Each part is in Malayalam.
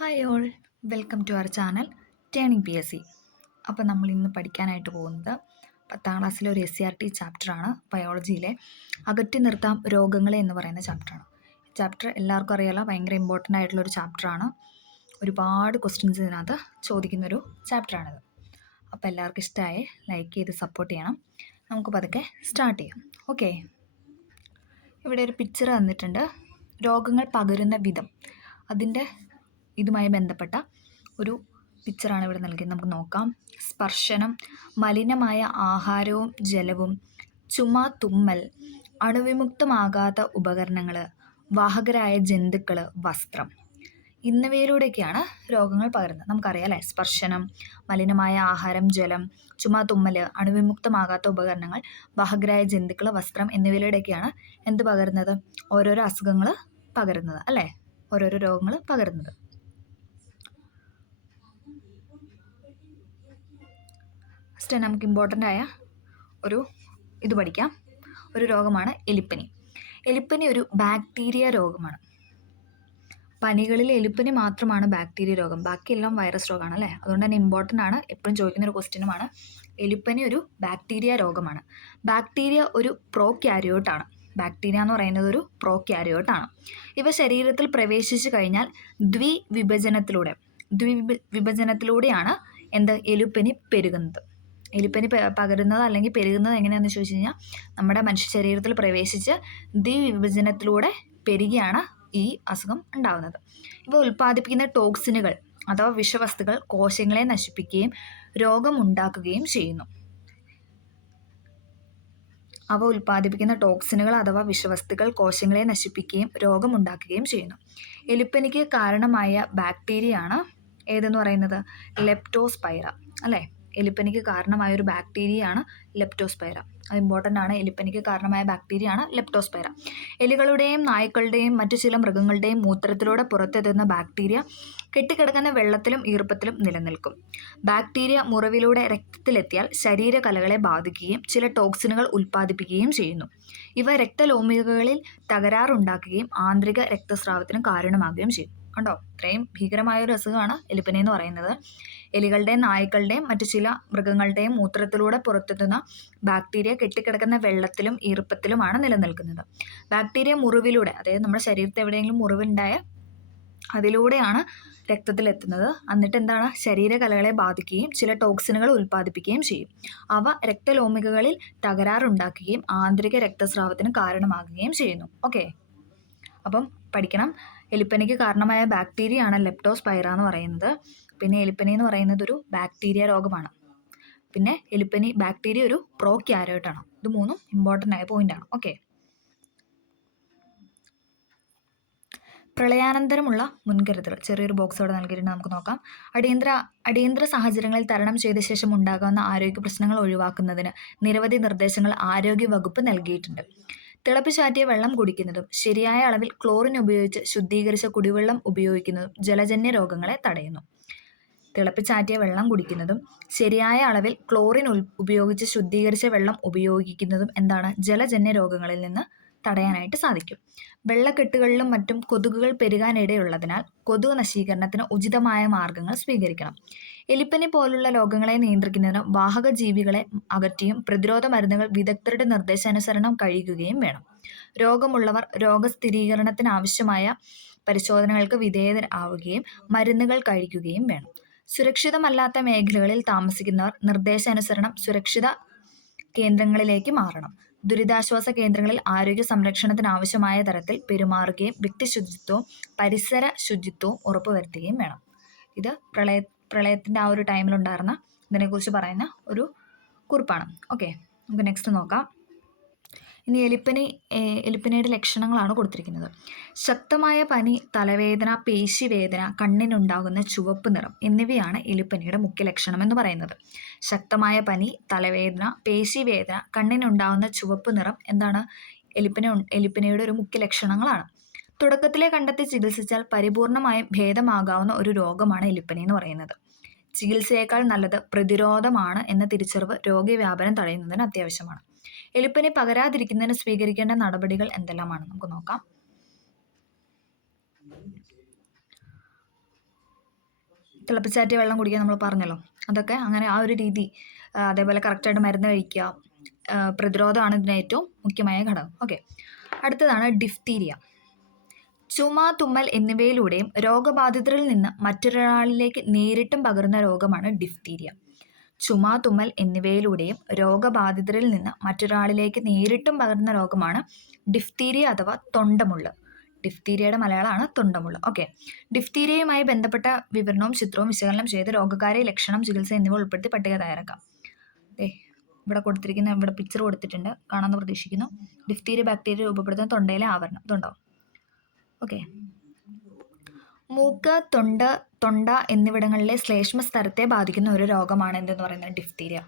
Hi all, welcome to our channel turning PSC. അപ്പോൾ നമ്മൾ ഇന്ന് പഠിക്കാനായിട്ട് പോകുന്നത് 10ാം ക്ലാസ്സിലെ ഒരു SCRT ചാപ്റ്ററാണ്. ബയോളജിയിലെ അകറ്റി നിർത്താം രോഗങ്ങളെ എന്ന് പറയുന്ന ചാപ്റ്ററാണ്. ചാപ്റ്റർ എല്ലാവർക്കും അറിയാലോ, ഭയങ്കര ഇമ്പോർട്ടൻ്റ് ആയിട്ടുള്ളൊരു ചാപ്റ്ററാണ്. ഒരുപാട് ക്വസ്റ്റ്യൻസ് ഇതിനകത്ത് ചോദിക്കുന്നൊരു ചാപ്റ്ററാണിത്. അപ്പോൾ എല്ലാവർക്കും ഇഷ്ടമായി ലൈക്ക് ചെയ്ത് സപ്പോർട്ട് ചെയ്യണം. നമുക്ക് പതുക്കെ സ്റ്റാർട്ട് ചെയ്യാം. ഓക്കെ, ഇവിടെ ഒരു പിക്ചർ തന്നിട്ടുണ്ട്. രോഗങ്ങൾ പകരുന്ന വിധം, അതിൻ്റെ ഇതുമായി ബന്ധപ്പെട്ട ഒരു പിക്ചറാണ് ഇവിടെ നൽകിയത്. നമുക്ക് നോക്കാം. സ്പർശനം, മലിനമായ ആഹാരവും ജലവും, ചുമ, തുമ്മൽ, അണുവിമുക്തമാകാത്ത ഉപകരണങ്ങൾ, വാഹകരായ ജന്തുക്കൾ, വസ്ത്രം എന്നിവയിലൂടെയൊക്കെയാണ് രോഗങ്ങൾ പകരുന്നത്. നമുക്കറിയാം അല്ലേ, സ്പർശനം, മലിനമായ ആഹാരം, ജലം, ചുമ, തുമ്മൽ, അണുവിമുക്തമാകാത്ത ഉപകരണങ്ങൾ, വാഹകരായ ജന്തുക്കൾ, വസ്ത്രം എന്നിവയിലൂടെയൊക്കെയാണ് എന്ത് പകരുന്നത്? ഓരോരോ അസുഖങ്ങൾ പകരുന്നത് അല്ലേ, ഓരോരോ രോഗങ്ങൾ പകരുന്നത്. ഫസ്റ്റ് നമുക്ക് ഇമ്പോർട്ടൻ്റ് ആയ ഒരു ഇത് പഠിക്കാം. ഒരു രോഗമാണ് എലിപ്പനി. എലിപ്പനി ഒരു ബാക്ടീരിയ രോഗമാണ്. പനികളിൽ എലിപ്പനി മാത്രമാണ് ബാക്ടീരിയ രോഗം, ബാക്കിയെല്ലാം വൈറസ് രോഗമാണ് അല്ലേ. അതുകൊണ്ട് തന്നെ ഇമ്പോർട്ടൻ്റ് ആണ്, എപ്പോഴും ചോദിക്കുന്നൊരു ക്വസ്റ്റ്യനുമാണ്. എലിപ്പനി ഒരു ബാക്ടീരിയ രോഗമാണ്. ബാക്ടീരിയ ഒരു പ്രോക്യാരിയോട്ടാണ്. ബാക്ടീരിയ എന്ന് പറയുന്നത് ഒരു പ്രോക്യാരിയോട്ടാണ്. ഇവ ശരീരത്തിൽ പ്രവേശിച്ചു കഴിഞ്ഞാൽ ദ്വിവിഭജനത്തിലൂടെയാണ് എലിപ്പനി പെരുകുന്നത്. എലിപ്പനി പകരുന്നത് അല്ലെങ്കിൽ പെരുകുന്നത് എങ്ങനെയാണെന്ന് ചോദിച്ചു കഴിഞ്ഞാൽ, നമ്മുടെ മനുഷ്യ ശരീരത്തിൽ പ്രവേശിച്ച് ദ്വിവിഭജനത്തിലൂടെ പെരുകിയാണ് ഈ അസുഖം ഉണ്ടാകുന്നത്. ഇവ ഉൽപ്പാദിപ്പിക്കുന്ന ടോക്സിനുകൾ അഥവാ വിഷവസ്തുക്കൾ കോശങ്ങളെ നശിപ്പിക്കുകയും രോഗമുണ്ടാക്കുകയും ചെയ്യുന്നു. അവ ഉൽപ്പാദിപ്പിക്കുന്ന ടോക്സിനുകൾ അഥവാ വിഷവസ്തുക്കൾ കോശങ്ങളെ നശിപ്പിക്കുകയും രോഗമുണ്ടാക്കുകയും ചെയ്യുന്നു. എലിപ്പനിക്ക് കാരണമായ ബാക്ടീരിയയാണ് ഏതെന്ന് പറയുന്നത്? ലെപ്റ്റോസ്പൈറ അല്ലേ. എലിപ്പനിക്ക് കാരണമായ ഒരു ബാക്ടീരിയയാണ് ലെപ്റ്റോസ്പൈറ. അത് ഇമ്പോർട്ടൻ്റ് ആണ്. എലിപ്പനിക്ക് കാരണമായ ബാക്ടീരിയയാണ് ലെപ്റ്റോസ്പൈറ. എലികളുടെയും നായ്ക്കളുടെയും മറ്റു ചില മൃഗങ്ങളുടെയും മൂത്രത്തിലൂടെ പുറത്തെത്തുന്ന ബാക്ടീരിയ കെട്ടിക്കിടക്കുന്ന വെള്ളത്തിലും ഈർപ്പത്തിലും നിലനിൽക്കും. ബാക്ടീരിയ മുറിവിലൂടെ രക്തത്തിലെത്തിയാൽ ശരീരകലകളെ ബാധിക്കുകയും ചില ടോക്സിനുകൾ ഉൽപ്പാദിപ്പിക്കുകയും ചെയ്യുന്നു. ഇവ രക്തലോമികകളിൽ തകരാറുണ്ടാക്കുകയും ആന്തരിക രക്തസ്രാവത്തിന് കാരണമാകുകയും ചെയ്യും. കണ്ടോ, ഇത്രയും ഭീകരമായൊരു അസുഖമാണ് എലിപ്പനി എന്ന് പറയുന്നത്. എലികളുടെയും നായ്ക്കളുടെയും മറ്റു ചില മൃഗങ്ങളുടെയും മൂത്രത്തിലൂടെ പുറത്തെത്തുന്ന ബാക്ടീരിയ കെട്ടിക്കിടക്കുന്ന വെള്ളത്തിലും ഈർപ്പത്തിലുമാണ് നിലനിൽക്കുന്നത്. ബാക്ടീരിയ മുറിവിലൂടെ, അതായത് നമ്മുടെ ശരീരത്തിൽ എവിടെയെങ്കിലും മുറിവുണ്ടായ അതിലൂടെയാണ് രക്തത്തിലെത്തുന്നത്. എന്നിട്ട് എന്താണ്, ശരീരകലകളെ ബാധിക്കുകയും ചില ടോക്സിനുകൾ ഉൽപ്പാദിപ്പിക്കുകയും ചെയ്യും. അവ രക്തലോമികകളിൽ തകരാറുണ്ടാക്കുകയും ആന്തരിക രക്തസ്രാവത്തിന് കാരണമാകുകയും ചെയ്യുന്നു. ഓക്കെ, അപ്പം പഠിക്കണം. എലിപ്പനിക്ക് കാരണമായ ബാക്ടീരിയയാണ് ലെപ്റ്റോസ്പൈറ എന്ന് പറയുന്നത്. പിന്നെ എലിപ്പനി എന്ന് പറയുന്നത് ഒരു ബാക്ടീരിയ രോഗമാണ്. പിന്നെ എലിപ്പനി ബാക്ടീരിയ ഒരു പ്രോക്യാരിയോട്ടാണ്. ഇത് മൂന്നും ഇമ്പോർട്ടൻ്റ് ആയ പോയിന്റാണ്. ഓക്കെ, പ്രളയാനന്തരമുള്ള മുൻകരുതൽ ചെറിയൊരു ബോക്സോടെ നൽകിയിട്ടുണ്ട്. നമുക്ക് നോക്കാം. അടിയന്തര സാഹചര്യങ്ങളിൽ തരണം ചെയ്ത ശേഷം ഉണ്ടാകാവുന്ന ആരോഗ്യ പ്രശ്നങ്ങൾ ഒഴിവാക്കുന്നതിന് നിരവധി നിർദ്ദേശങ്ങൾ ആരോഗ്യ വകുപ്പ് നൽകിയിട്ടുണ്ട്. തിളപ്പിച്ചാറ്റിയ വെള്ളം കുടിക്കുന്നതും ശരിയായ അളവിൽ ക്ലോറിൻ ഉപയോഗിച്ച് ശുദ്ധീകരിച്ച കുടിവെള്ളം ഉപയോഗിക്കുന്നതും ജലജന്യ രോഗങ്ങളെ തടയുന്നു. തിളപ്പിച്ചാറ്റിയ വെള്ളം കുടിക്കുന്നതും ശരിയായ അളവിൽ ക്ലോറിൻ ഉപയോഗിച്ച് ശുദ്ധീകരിച്ച വെള്ളം ഉപയോഗിക്കുന്നതും എന്താണ്, ജലജന്യ രോഗങ്ങളിൽ നിന്ന് തടയാനായിട്ട് സാധിക്കും. വെള്ളക്കെട്ടുകളിലും മറ്റും കൊതുകുകൾ പെരുകാനിടയുള്ളതിനാൽ കൊതുക് നശീകരണത്തിന് ഉചിതമായ മാർഗങ്ങൾ സ്വീകരിക്കണം. എലിപ്പനി പോലുള്ള രോഗങ്ങളെ നിയന്ത്രിക്കുന്നതിന് വാഹക ജീവികളെ അകറ്റിയും പ്രതിരോധ മരുന്നുകൾ വിദഗ്ധരുടെ നിർദ്ദേശാനുസരണം കഴിക്കുകയും വേണം. രോഗമുള്ളവർ രോഗസ്ഥിരീകരണത്തിനാവശ്യമായ പരിശോധനകൾക്ക് വിധേയരാവുകയും മരുന്നുകൾ കഴിക്കുകയും വേണം. സുരക്ഷിതമല്ലാത്ത മേഖലകളിൽ താമസിക്കുന്നവർ നിർദ്ദേശാനുസരണം സുരക്ഷിത കേന്ദ്രങ്ങളിലേക്ക് മാറണം. ദുരിതാശ്വാസ കേന്ദ്രങ്ങളിൽ ആരോഗ്യ സംരക്ഷണത്തിനാവശ്യമായ തരത്തിൽ പെരുമാറുകയും വ്യക്തി ശുചിത്വവും പരിസര ശുചിത്വവും ഉറപ്പുവരുത്തുകയും വേണം. ഇത് പ്രളയത്തിൻ്റെ ആ ഒരു ടൈമിലുണ്ടായിരുന്ന ഇതിനെക്കുറിച്ച് പറയുന്ന ഒരു കുറിപ്പാണ്. ഓക്കെ, നമുക്ക് നെക്സ്റ്റ് നോക്കാം. ഇനി എലിപ്പനിയുടെ ലക്ഷണങ്ങളാണ് കൊടുത്തിരിക്കുന്നത്. ശക്തമായ പനി, തലവേദന, പേശിവേദന, കണ്ണിനുണ്ടാകുന്ന ചുവപ്പ് നിറം എന്നിവയാണ് എലിപ്പനിയുടെ മുഖ്യ ലക്ഷണം എന്ന് പറയുന്നത്. ശക്തമായ പനി, തലവേദന, പേശിവേദന, കണ്ണിനുണ്ടാകുന്ന ചുവപ്പ് നിറം എന്താണ്, എലിപ്പനിയുടെ ഒരു മുഖ്യ ലക്ഷണങ്ങളാണ്. തുടക്കത്തിലെ കണ്ടെത്തി ചികിത്സിച്ചാൽ പരിപൂർണമായും ഭേദമാകാവുന്ന ഒരു രോഗമാണ് എലിപ്പനി എന്ന് പറയുന്നത്. ചികിത്സയേക്കാൾ നല്ലത് പ്രതിരോധമാണ് എന്ന തിരിച്ചറിവ് രോഗവ്യാപനം തടയുന്നതിന് അത്യാവശ്യമാണ്. എലിപ്പനി പകരാതിരിക്കുന്നതിന് സ്വീകരിക്കേണ്ട നടപടികൾ എന്തെല്ലാമാണ് നമുക്ക് നോക്കാം. തിളപ്പിച്ചാറ്റിയ വെള്ളം കുടിക്കാൻ നമ്മൾ പറഞ്ഞല്ലോ, അതൊക്കെ അങ്ങനെ ആ ഒരു രീതി. അതേപോലെ കറക്റ്റായിട്ട് മരുന്ന് കഴിക്കുക, പ്രതിരോധമാണ് ഇതിന് ഏറ്റവും മുഖ്യമായ ഘടകം. ഓക്കെ, അടുത്തതാണ് ഡിഫ്തീരിയ. ചുമ, തുമ്മൽ എന്നിവയിലൂടെയും രോഗബാധിതരിൽ നിന്ന് മറ്റൊരാളിലേക്ക് നേരിട്ടും പകരുന്ന രോഗമാണ് ഡിഫ്തീരിയ. ചുമ, തുമ്മൽ എന്നിവയിലൂടെയും രോഗബാധിതരിൽ നിന്ന് മറ്റൊരാളിലേക്ക് നേരിട്ടും പകരുന്ന രോഗമാണ് ഡിഫ്തീരിയ അഥവാ തൊണ്ടമുള്ള്. ഡിഫ്തീരിയയുടെ മലയാളമാണ് തൊണ്ടമുള്ള്. ഓക്കെ, ഡിഫ്തീരിയയുമായി ബന്ധപ്പെട്ട വിവരണവും ചിത്രവും വിശകലനം ചെയ്ത് രോഗകാരി, ലക്ഷണം, ചികിത്സ എന്നിവ ഉൾപ്പെടുത്തി പട്ടിക തയ്യാറാക്കാം. ഇവിടെ കൊടുത്തിരിക്കുന്ന ഇവിടെ പിക്ചർ കൊടുത്തിട്ടുണ്ട്, കാണാമെന്ന് പ്രതീക്ഷിക്കുന്നു. ഡിഫ്തീരിയ ബാക്ടീരിയ രൂപപ്പെടുത്തുന്ന തൊണ്ടയിലെ ആവരണം, ഇതുണ്ടാവും. ഓക്കെ, മൂക്ക്, തൊണ്ട എന്നിവിടങ്ങളിലെ ശ്ലേഷ്മ സ്തരത്തെ ബാധിക്കുന്ന ഒരു രോഗമാണ് എന്തെന്ന് പറയുന്നത് ഡിഫ്തീരിയ.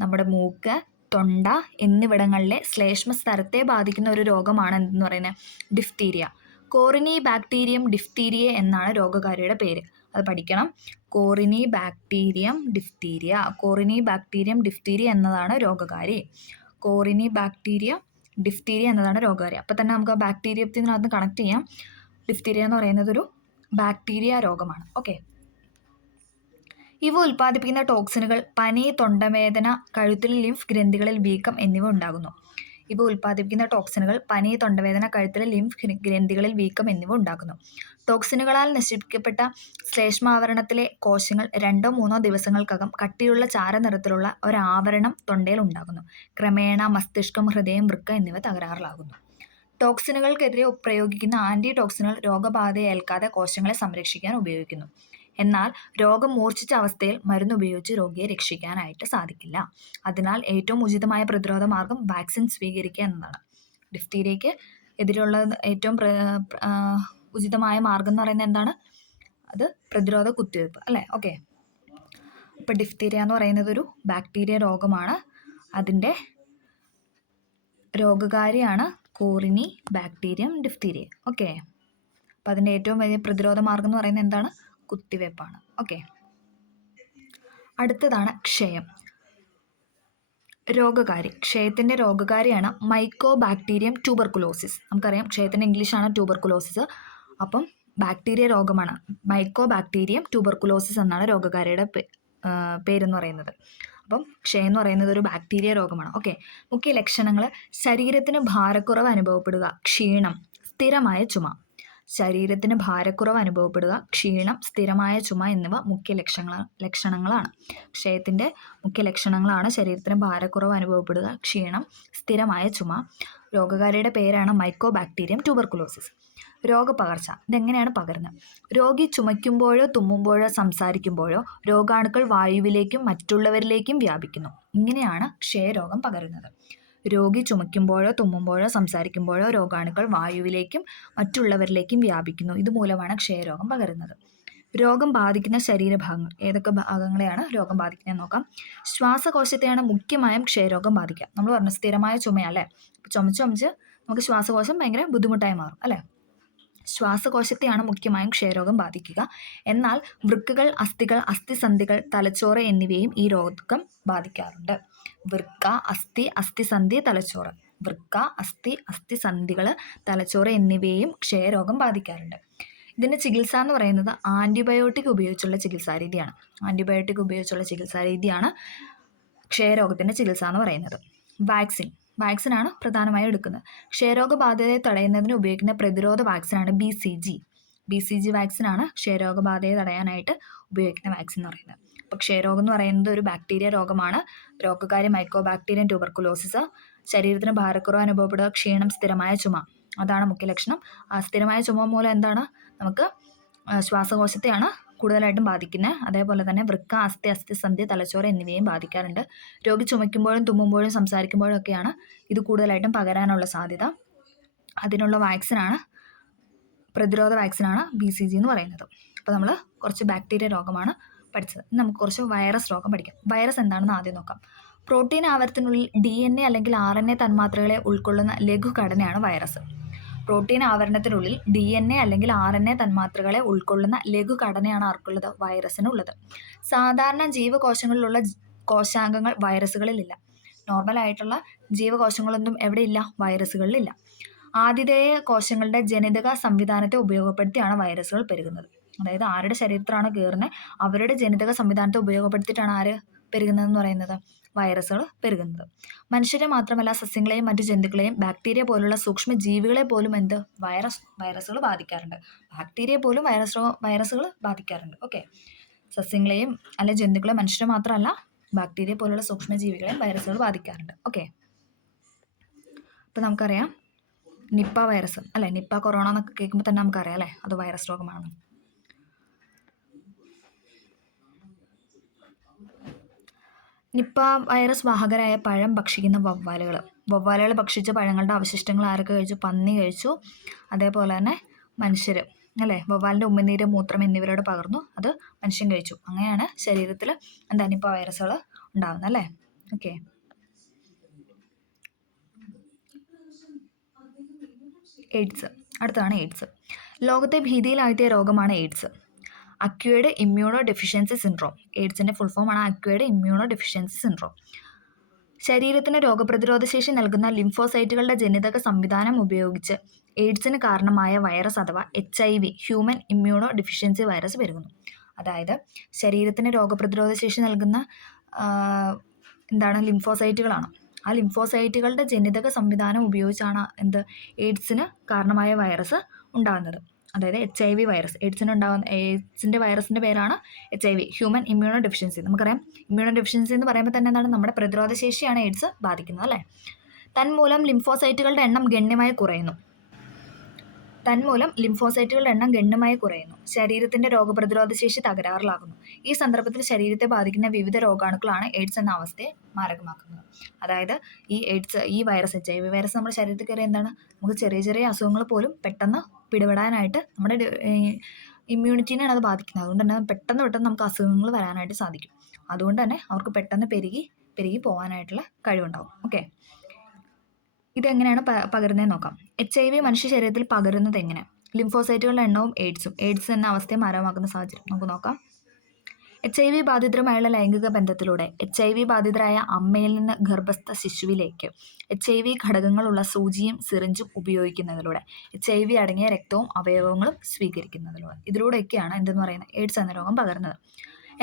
നമ്മുടെ മൂക്ക്, തൊണ്ട എന്നിവിടങ്ങളിലെ ശ്ലേഷ്മ സ്തരത്തെ ബാധിക്കുന്ന ഒരു രോഗമാണ് എന്തെന്ന് പറയുന്നത് ഡിഫ്തീരിയ. കോറിനി ബാക്ടീരിയം ഡിഫ്തീരിയ എന്നാണ് രോഗകാരിയുടെ പേര്, അത് പഠിക്കണം. കോറിനി ബാക്ടീരിയം ഡിഫ്തീരിയ, കോറിനി ബാക്ടീരിയം ഡിഫ്തീരിയ എന്നതാണ് രോഗകാരി. കോറിനി ബാക്ടീരിയ ഡിഫ്തീരിയ എന്നതാണ് രോഗകാരി. അപ്പോൾ തന്നെ നമുക്ക് ആ ബാക്ടീരിയത്തിനകത്ത് കണക്ട് ചെയ്യാം. ഡിഫ്തീരിയ എന്ന് പറയുന്നത് ഒരു ബാക്ടീരിയ രോഗമാണ്. ഓക്കെ, ഇവ ഉൽപ്പാദിപ്പിക്കുന്ന ടോക്സിനുകൾ പനി, തൊണ്ടവേദന, കഴുത്തിൽ ലിംഫ് ഗ്രന്ഥികളിൽ വീക്കം എന്നിവ ഉണ്ടാകുന്നു. ഇവ ഉൽപ്പാദിപ്പിക്കുന്ന ടോക്സിനുകൾ പനി, തൊണ്ടവേദന, കഴുത്തിലെ ലിംഫ് ഗ്രന്ഥികളിൽ വീക്കം എന്നിവ ഉണ്ടാക്കുന്നു. ടോക്സിനുകളാൽ നശിപ്പിക്കപ്പെട്ട ശ്ലേഷ്മാവരണത്തിലെ കോശങ്ങൾ 2-3 ദിവസങ്ങൾക്കകം കട്ടിയുള്ള ചാരനിറത്തിലുള്ള ഒരാവരണം തൊണ്ടയിൽ ഉണ്ടാകുന്നു. ക്രമേണ മസ്തിഷ്കം, ഹൃദയം, വൃക്ക എന്നിവ തകരാറിലാകുന്നു. ടോക്സിനുകൾക്കെതിരെ പ്രയോഗിക്കുന്ന ആൻറ്റി ടോക്സിനുകൾ രോഗബാധയെ ഏൽക്കാതെ കോശങ്ങളെ സംരക്ഷിക്കാൻ ഉപയോഗിക്കുന്നു. എന്നാൽ രോഗം മൂർച്ഛിച്ച അവസ്ഥയിൽ മരുന്നുപയോഗിച്ച് രോഗിയെ രക്ഷിക്കാനായിട്ട് സാധിക്കില്ല. അതിനാൽ ഏറ്റവും ഉചിതമായ പ്രതിരോധ മാർഗം വാക്സിൻ സ്വീകരിക്കുക എന്നതാണ്. ഡിഫ്തീരിയയ്ക്ക് എതിരെയുള്ള ഏറ്റവും ഉചിതമായ മാർഗം എന്ന് പറയുന്നത് എന്താണ്? അത് പ്രതിരോധ കുത്തിവയ്പ്പ് അല്ലേ? ഓക്കെ, ഇപ്പോൾ ഡിഫ്തീരിയ എന്ന് പറയുന്നത് ഒരു ബാക്ടീരിയ രോഗമാണ്. അതിൻ്റെ രോഗകാരിയാണ് കോറിനി ബാക്ടീരിയം ഡിഫ്തീരിയ. ഓക്കെ, അപ്പോൾ അതിൻ്റെ ഏറ്റവും വലിയ പ്രതിരോധ മാർഗം എന്ന് പറയുന്നത് എന്താണ്? കുത്തിവയ്പ്പാണ്. ഓക്കെ, അടുത്തതാണ് ക്ഷയം. രോഗകാരി, ക്ഷയത്തിൻ്റെ രോഗകാരിയാണ് മൈക്കോ ബാക്ടീരിയം ട്യൂബർകുലോസിസ്. നമുക്കറിയാം ക്ഷയത്തിൻ്റെ ഇംഗ്ലീഷാണ് ട്യൂബർകുലോസിസ്. അപ്പം ബാക്ടീരിയ രോഗമാണ് മൈക്കോ ബാക്ടീരിയം ട്യൂബർകുലോസിസ് എന്നാണ് രോഗകാരിയുടെ പേരെന്ന് പറയുന്നത്. അപ്പം ക്ഷയം എന്ന് പറയുന്നത് ഒരു ബാക്ടീരിയ രോഗമാണ്. ഓക്കെ, മുഖ്യ ലക്ഷണങ്ങൾ: ശരീരത്തിന് ഭാരക്കുറവ് അനുഭവപ്പെടുക, ക്ഷീണം, സ്ഥിരമായ ചുമ. ശരീരത്തിന് ഭാരക്കുറവ് അനുഭവപ്പെടുക, ക്ഷീണം, സ്ഥിരമായ ചുമ എന്നിവ മുഖ്യ ലക്ഷണങ്ങളാണ്. ക്ഷയത്തിൻ്റെ മുഖ്യ ലക്ഷണങ്ങളാണ് ശരീരത്തിന് ഭാരക്കുറവ് അനുഭവപ്പെടുക, ക്ഷീണം, സ്ഥിരമായ ചുമ. രോഗകാരിയുടെ പേരാണ് മൈക്കോ ബാക്ടീരിയം ട്യൂബർകുലോസിസ്. രോഗപകർച്ച, ഇതെങ്ങനെയാണ് പകരുന്നത്? രോഗി ചുമയ്ക്കുമ്പോഴോ തുമ്മുമ്പോഴോ സംസാരിക്കുമ്പോഴോ രോഗാണുക്കൾ വായുവിലേക്കും മറ്റുള്ളവരിലേക്കും വ്യാപിക്കുന്നു. ഇങ്ങനെയാണ് ക്ഷയരോഗം പകരുന്നത്. രോഗി ചുമയ്ക്കുമ്പോഴോ തുമ്മുമ്പോഴോ സംസാരിക്കുമ്പോഴോ രോഗാണുക്കൾ വായുവിലേക്കും മറ്റുള്ളവരിലേക്കും വ്യാപിക്കുന്നു. ഇതുമൂലമാണ് ക്ഷയരോഗം പകരുന്നത്. രോഗം ബാധിക്കുന്ന ശരീരഭാഗങ്ങൾ, ഏതൊക്കെ ഭാഗങ്ങളെയാണ് രോഗം ബാധിക്കുന്നത് നോക്കാം. ശ്വാസകോശത്തെയാണ് മുഖ്യമായും ക്ഷയരോഗം ബാധിക്കുക. നമ്മൾ പറഞ്ഞു സ്ഥിരമായ ചുമയല്ലേ, ചുമച്ച് നമുക്ക് ശ്വാസകോശം ഭയങ്കര ബുദ്ധിമുട്ടായി മാറും അല്ലേ. ശ്വാസകോശത്തെയാണ് മുഖ്യമായും ക്ഷയരോഗം ബാധിക്കുക. എന്നാൽ വൃക്കകൾ, അസ്ഥികൾ, അസ്ഥിസന്ധികൾ, തലച്ചോറ് എന്നിവയും ഈ രോഗം ബാധിക്കാറുണ്ട്. വൃക്ക, അസ്ഥി, അസ്ഥിസന്ധി, തലച്ചോറ്. വൃക്ക, അസ്ഥി, അസ്ഥിസന്ധികൾ, തലച്ചോറ് എന്നിവയും ക്ഷയരോഗം ബാധിക്കാറുണ്ട്. ഇതിൻ്റെ ചികിത്സ എന്ന് പറയുന്നത് ആൻറ്റിബയോട്ടിക് ഉപയോഗിച്ചുള്ള ചികിത്സാരീതിയാണ്. ആൻറ്റിബയോട്ടിക് ഉപയോഗിച്ചുള്ള ചികിത്സാരീതിയാണ് ക്ഷയരോഗത്തിൻ്റെ ചികിത്സ എന്ന് പറയുന്നത്. വാക്സിനാണ് പ്രധാനമായും എടുക്കുന്നത്. ക്ഷയരോഗബാധയെ തടയുന്നതിന് ഉപയോഗിക്കുന്ന പ്രതിരോധ വാക്സിനാണ് BCG വാക്സിനാണ് ക്ഷയരോഗബാധയെ തടയാനായിട്ട് ഉപയോഗിക്കുന്ന വാക്സിൻ എന്ന് പറയുന്നത്. അപ്പോൾ ക്ഷയരോഗം എന്ന് പറയുന്നത് ഒരു ബാക്ടീരിയ രോഗമാണ്. രോഗകാരി മൈക്കോ ബാക്ടീരിയം ട്യൂബർകുലോസിസ്. ശരീരത്തിന് ഭാരക്കുറവ് അനുഭവപ്പെടുക, ക്ഷീണം, സ്ഥിരമായ ചുമ, അതാണ് മുഖ്യ ലക്ഷണം. സ്ഥിരമായ ചുമ മൂലം എന്താണ്? നമുക്ക് ശ്വാസകോശത്തെയാണ് കൂടുതലായിട്ടും ബാധിക്കുന്നത്. അതേപോലെ തന്നെ വൃക്ക, അസ്ഥി, അസ്ഥിസന്ധി, തലച്ചോറ് എന്നിവയും ബാധിക്കാറുണ്ട്. രോഗി ചുമയ്ക്കുമ്പോഴും തുമ്മുമ്പോഴും സംസാരിക്കുമ്പോഴും ഒക്കെയാണ് ഇത് കൂടുതലായിട്ടും പകരാനുള്ള സാധ്യത. അതിനുള്ള വാക്സിനാണ്, പ്രതിരോധ വാക്സിനാണ് BCG എന്ന് പറയുന്നത്. അപ്പോൾ നമ്മൾ കുറച്ച് ബാക്ടീരിയ രോഗമാണ് പഠിച്ചത്. നമുക്ക് കുറച്ച് വൈറസ് രോഗം പഠിക്കാം. വൈറസ് എന്താണെന്ന് ആദ്യം നോക്കാം. പ്രോട്ടീൻ ആവരണത്തിനുള്ളിൽ DNA അല്ലെങ്കിൽ RNA തന്മാത്രകളെ ഉൾക്കൊള്ളുന്ന ലഘുഘടനയാണ് വൈറസ്. പ്രോട്ടീൻ ആവരണത്തിനുള്ളിൽ DNA അല്ലെങ്കിൽ RNA തന്മാത്രകളെ ഉൾക്കൊള്ളുന്ന ലഘുഘടനയാണ് ആർക്കുള്ളത്? വൈറസിനുള്ളത്. സാധാരണ ജീവകോശങ്ങളിലുള്ള കോശാംഗങ്ങൾ വൈറസുകളിലില്ല. നോർമലായിട്ടുള്ള ജീവകോശങ്ങളൊന്നും എവിടെയില്ല? വൈറസുകളിലില്ല. ആതിഥേയ കോശങ്ങളുടെ ജനിതക സംവിധാനത്തെ ഉപയോഗപ്പെടുത്തിയാണ് വൈറസുകൾ പെരുകുന്നത്. അതായത് ആരുടെ ശരീരത്തിലാണോ കയറുന്നത് അവരുടെ ജനിതക സംവിധാനത്തെ ഉപയോഗപ്പെടുത്തിയിട്ടാണ് ആര് പെരുകുന്നതെന്ന് പറയുന്നത്, വൈറസുകൾ പെരുകുന്നത്. മനുഷ്യരെ മാത്രമല്ല സസ്യങ്ങളെയും മറ്റു ജന്തുക്കളെയും ബാക്ടീരിയ പോലുള്ള സൂക്ഷ്മ ജീവികളെ പോലും വൈറസുകൾ ബാധിക്കാറുണ്ട്. ബാക്ടീരിയ പോലും വൈറസുകൾ ബാധിക്കാറുണ്ട്. ഓക്കെ, സസ്യങ്ങളെയും അല്ലെ ജന്തുക്കളെ, മനുഷ്യരെ മാത്രമല്ല ബാക്ടീരിയ പോലുള്ള സൂക്ഷ്മ ജീവികളെയും വൈറസുകൾ ബാധിക്കാറുണ്ട്. ഓക്കെ, ഇപ്പം നമുക്കറിയാം നിപ്പ വൈറസ് അല്ലെ, നിപ്പ കൊറോണ എന്നൊക്കെ കേൾക്കുമ്പോൾ തന്നെ നമുക്കറിയാം അല്ലേ അത് വൈറസ് രോഗമാണ്. നിപ്പ വൈറസ് വാഹകരായ പഴം ഭക്ഷിക്കുന്ന വവ്വാലുകൾ ഭക്ഷിച്ച പഴങ്ങളുടെ അവശിഷ്ടങ്ങൾ ആരൊക്കെ കഴിച്ചു? പന്നി കഴിച്ചു. അതേപോലെ തന്നെ മനുഷ്യർ അല്ലേ, വവ്വാലിൻ്റെ ഉമിനീര്, മൂത്രം എന്നിവരോട് പകർന്നു, അത് മനുഷ്യൻ കഴിച്ചു. അങ്ങനെയാണ് ശരീരത്തിൽ നിപ്പ വൈറസുകൾ ഉണ്ടാകുന്നത് അല്ലേ. Okay, AIDS. അടുത്തതാണ് എയ്ഡ്സ്. ലോകത്തെ ഭീതിയിലാഴ്ത്തിയ രോഗമാണ് AIDS. Acquired immunodeficiency syndrome. എയ്ഡ്സിൻ്റെ ഫുൾ ഫോമാണ് അക്വയർഡ് ഇമ്മ്യൂണോ ഡെഫിഷ്യൻസി സിൻഡ്രോം. ശരീരത്തിന് രോഗപ്രതിരോധ ശേഷി നൽകുന്ന ലിംഫോസൈറ്റുകളുടെ ജനിതക സംവിധാനം ഉപയോഗിച്ച് എയ്ഡ്സിന് കാരണമായ വൈറസ് അഥവാ HIV human immunodeficiency virus പെരുകുന്നു. അതായത് ശരീരത്തിന് രോഗപ്രതിരോധ ശേഷി നൽകുന്ന ലിംഫോസൈറ്റുകളാണ്. ആ ലിംഫോസൈറ്റുകളുടെ ജനിതക സംവിധാനം ഉപയോഗിച്ചാണ് എയ്ഡ്സിന് കാരണമായ വൈറസ് ഉണ്ടാകുന്നത്. അതായത് HIV വൈറസ്. എയ്ഡ്സിൻ്റെ വൈറസിൻ്റെ പേരാണ് HIV ഹ്യൂമൻ ഇമ്മ്യൂണോ ഡെഫിഷ്യൻസി. നമുക്കറിയാം ഇമ്മ്യൂണോ ഡെഫിഷ്യൻസി എന്ന് പറയുമ്പോൾ തന്നെ നമ്മുടെ പ്രതിരോധ ശേഷിയാണ് എയ്ഡ്സ് ബാധിക്കുന്നത് അല്ലേ. തന്മൂലം ലിംഫോസൈറ്റുകളുടെ എണ്ണം ഗണ്യമായി കുറയുന്നു. ശരീരത്തിൻ്റെ രോഗപ്രതിരോധ ശേഷി തകരാറിലാകുന്നു. ഈ സന്ദർഭത്തിൽ ശരീരത്തെ ബാധിക്കുന്ന വിവിധ രോഗാണുക്കളാണ് എയ്ഡ്സ് എന്ന അവസ്ഥയെ മാരകമാക്കുന്നത്. അതായത് ഈ വൈറസ് HIV വൈറസ് നമ്മുടെ ശരീരത്തിൽ കയറി നമുക്ക് ചെറിയ ചെറിയ അസുഖങ്ങൾ പോലും പെട്ടെന്ന് പിടിപെടാനായിട്ട് നമ്മുടെ ഇമ്മ്യൂണിറ്റീനെയാണ് അത് ബാധിക്കുന്നത്. അതുകൊണ്ട് തന്നെ പെട്ടെന്ന് നമുക്ക് അസുഖങ്ങൾ വരാനായിട്ട് സാധിക്കും. അതുകൊണ്ട് തന്നെ അവർക്ക് പെട്ടെന്ന് പെരുകി പോകാനായിട്ടുള്ള കഴിവുണ്ടാവും. ഓക്കെ, ഇതെങ്ങനെയാണ് പകരുന്നതെന്ന് നോക്കാം. HIV മനുഷ്യ ശരീരത്തിൽ പകരുന്നത് എങ്ങനെ? ലിംഫോസൈറ്റുകളുടെ എണ്ണവും എയ്ഡ്സ് എന്ന അവസ്ഥയെ മാരകമാക്കുന്ന സാഹചര്യം നമുക്ക് നോക്കാം. HIV ബാധിതരുമായുള്ള ലൈംഗിക ബന്ധത്തിലൂടെ HIV ബാധിതരായ അമ്മയിൽ നിന്ന് ഗർഭസ്ഥ ശിശുവിലേക്ക് HIV ഘടകങ്ങളുള്ള സൂചിയും സിറിഞ്ചും ഉപയോഗിക്കുന്നതിലൂടെ HIV അടങ്ങിയ രക്തവും അവയവങ്ങളും സ്വീകരിക്കുന്നതിലൂടെ ഇതിലൂടെയൊക്കെയാണ് എയ്ഡ്സ് എന്ന രോഗം പകരുന്നത്.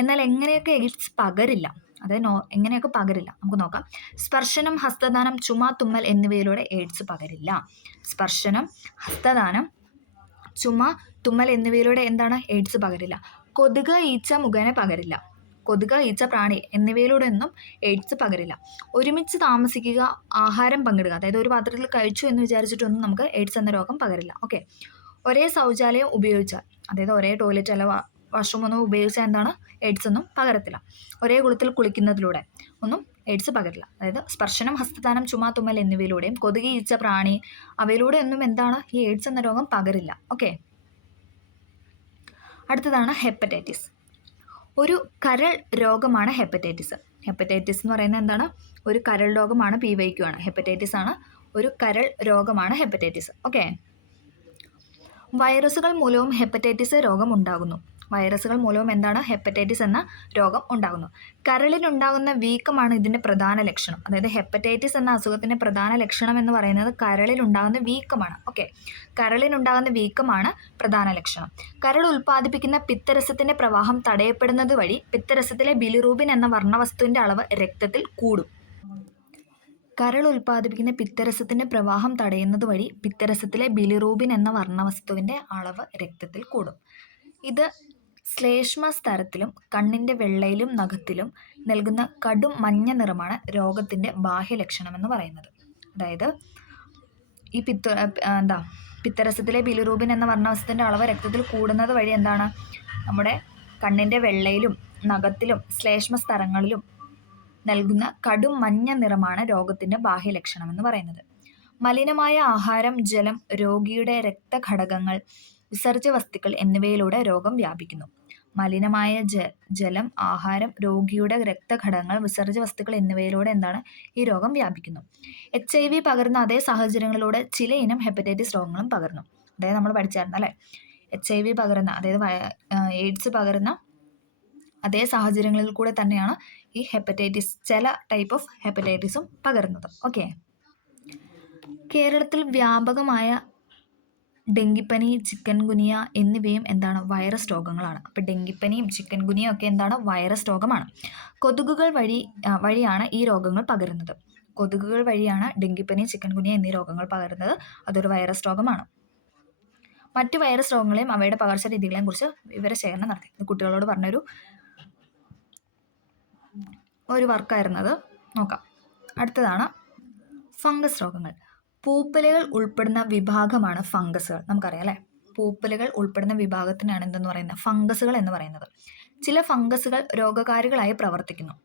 എന്നാൽ എങ്ങനെയൊക്കെ എയ്ഡ്സ് പകരില്ല, എങ്ങനെയൊക്കെ പകരില്ല നമുക്ക് നോക്കാം. സ്പർശനം, ഹസ്തദാനം, ചുമ, തുമ്മൽ എന്നിവയിലൂടെ എയ്ഡ്സ് പകരില്ല. സ്പർശനം, ഹസ്തദാനം, ചുമ, തുമ്മൽ എന്നിവയിലൂടെ എയ്ഡ്സ് പകരില്ല. കൊതുക്, ഈച്ച മുഖേന പകരില്ല. കൊതുക്, ഈച്ച, പ്രാണി എന്നിവയിലൂടെ ഒന്നും എയ്ഡ്സ് പകരില്ല. ഒരുമിച്ച് താമസിക്കുക, ആഹാരം പങ്കിടുക, അതായത് ഒരു പാത്രത്തിൽ കഴിച്ചു എന്ന് വിചാരിച്ചിട്ടൊന്നും നമുക്ക് എയ്ഡ്സ് എന്ന രോഗം പകരില്ല. ഓക്കെ, ഒരേ ശൗചാലയം ഉപയോഗിച്ചാൽ, അതായത് ഒരേ ടോയ്ലറ്റ് അല്ല വാഷ്റൂം ഒന്നും ഉപയോഗിച്ചാൽ എയ്ഡ്സ് ഒന്നും പകരത്തില്ല. ഒരേ കുളത്തിൽ കുളിക്കുന്നതിലൂടെ ഒന്നും എയ്ഡ്സ് പകരില്ല. അതായത് സ്പർശനം, ഹസ്തദാനം, ചുമ, തുമ്മൽ എന്നിവയിലൂടെയും കൊതുക്, ഈച്ച, പ്രാണി അവയിലൂടെ ഒന്നും ഈ എയ്ഡ്സ് എന്ന രോഗം പകരില്ല. ഓക്കെ, അടുത്തതാണ് ഹെപ്പറ്റൈറ്റിസ്. ഒരു കരൾ രോഗമാണ് ഹെപ്പറ്റൈറ്റിസ്. ഹെപ്പറ്റൈറ്റിസ് എന്ന് പറയുന്നത് ഒരു കരൾ രോഗമാണ്. PYQ ആണ്. ഹെപ്പറ്റൈറ്റിസ് ആണ് ഒരു കരൾ രോഗമാണ് ഹെപ്പറ്റൈറ്റിസ്. ഓക്കെ, വൈറസുകൾ മൂലവും ഹെപ്പറ്റൈറ്റിസ് രോഗം ഉണ്ടാകുന്നു. ഹെപ്പറ്റൈറ്റിസ് എന്ന രോഗം ഉണ്ടാകുന്നു. കരളിനുണ്ടാകുന്ന വീക്കമാണ് ഇതിൻ്റെ പ്രധാന ലക്ഷണം. അതായത് ഹെപ്പറ്റൈറ്റിസ് എന്ന അസുഖത്തിൻ്റെ പ്രധാന ലക്ഷണം എന്ന് പറയുന്നത് കരളിലുണ്ടാകുന്ന വീക്കമാണ്. ഓക്കെ, കരളിനുണ്ടാകുന്ന വീക്കമാണ് പ്രധാന ലക്ഷണം. കരൾ ഉൽപ്പാദിപ്പിക്കുന്ന പിത്തരസത്തിൻ്റെ പ്രവാഹം തടയപ്പെടുന്നത് വഴി പിത്തരസത്തിലെ ബിലിറൂബിൻ എന്ന വർണ്ണവസ്തുവിൻ്റെ അളവ് രക്തത്തിൽ കൂടും. കരൾ ഉൽപ്പാദിപ്പിക്കുന്ന പിത്തരസത്തിൻ്റെ പ്രവാഹം തടയുന്നത് വഴി പിത്തരസത്തിലെ ബിലിറൂബിൻ എന്ന വർണ്ണവസ്തുവിൻ്റെ അളവ് രക്തത്തിൽ കൂടും. ഇത് ശ്ലേഷ്മ സ്തരത്തിലും കണ്ണിൻ്റെ വെള്ളയിലും നഖത്തിലും നൽകുന്ന കടും മഞ്ഞ നിറമാണ് രോഗത്തിൻ്റെ ബാഹ്യലക്ഷണമെന്ന് പറയുന്നത്. അതായത് ഈ പിത്തരസത്തിലെ ബിലിറൂബിൻ എന്ന വർണ്ണവസ്തുവിൻ്റെ അളവ് രക്തത്തിൽ കൂടുന്നത് വഴി നമ്മുടെ കണ്ണിൻ്റെ വെള്ളയിലും നഖത്തിലും ശ്ലേഷ്മ സ്തരങ്ങളിലും നൽകുന്ന കടും മഞ്ഞ നിറമാണ് രോഗത്തിൻ്റെ ബാഹ്യലക്ഷണമെന്ന് പറയുന്നത്. മലിനമായ ആഹാരം, ജലം, രോഗിയുടെ രക്തഘടകങ്ങൾ, വിസർജ്യ വസ്തുക്കൾ എന്നിവയിലൂടെ രോഗം വ്യാപിക്കുന്നു. മലിനമായ ജലം, ആഹാരം, രോഗിയുടെ രക്തഘടകങ്ങൾ, വിസർജ്യ വസ്തുക്കൾ എന്നിവയിലൂടെ ഈ രോഗം വ്യാപിക്കുന്നു. HIV പകരുന്ന അതേ സാഹചര്യങ്ങളിലൂടെ ചില ഇനം ഹെപ്പറ്റൈറ്റിസ് രോഗങ്ങളും പകരുന്നു. അതായത് നമ്മൾ പഠിച്ചായിരുന്നു അല്ലേ, HIV പകരുന്ന, അതായത് എയ്ഡ്സ് പകരുന്ന അതേ സാഹചര്യങ്ങളിൽ കൂടെ തന്നെയാണ് ഈ ഹെപ്പറ്റൈറ്റിസ്, ചില ടൈപ്പ് ഓഫ് ഹെപ്പറ്റൈറ്റിസും പകരുന്നത്. ഓക്കെ, കേരളത്തിൽ വ്യാപകമായ ഡെങ്കിപ്പനി, ചിക്കൻ ഗുനിയ എന്നിവയും എന്താണ്? വൈറസ് രോഗങ്ങളാണ്. അപ്പോൾ ഡെങ്കിപ്പനിയും ചിക്കൻ ഗുനിയയും ഒക്കെ എന്താണ്? വൈറസ് രോഗമാണ്. കൊതുകുകൾ വഴിയാണ് ഈ രോഗങ്ങൾ പകരുന്നത്. കൊതുകുകൾ വഴിയാണ് ഡെങ്കിപ്പനി, ചിക്കൻ ഗുനിയ എന്നീ രോഗങ്ങൾ പകരുന്നത്. അതൊരു വൈറസ് രോഗമാണ്. മറ്റു വൈറസ് രോഗങ്ങളെയും അവയുടെ പകർച്ച രീതികളെയും കുറിച്ച് വിവരശേഖരണം നടത്തി. ഇത് കുട്ടികളോട് പറഞ്ഞൊരു വർക്കായിരുന്നത്. നോക്കാം. അടുത്തതാണ് ഫംഗസ് രോഗങ്ങൾ. പൂപ്പലുകൾ ഉൾപ്പെടുന്ന വിഭാഗമാണ് ഫംഗസുകൾ. നമുക്കറിയാം അല്ലേ? പൂപ്പലുകൾ ഉൾപ്പെടുന്ന വിഭാഗത്തിനാണ് എന്തെന്ന് പറയുന്നത്? ഫംഗസുകൾ എന്ന് പറയുന്നത്. ചില ഫംഗസുകൾ രോഗകാരികളായി പ്രവർത്തിക്കുന്നു.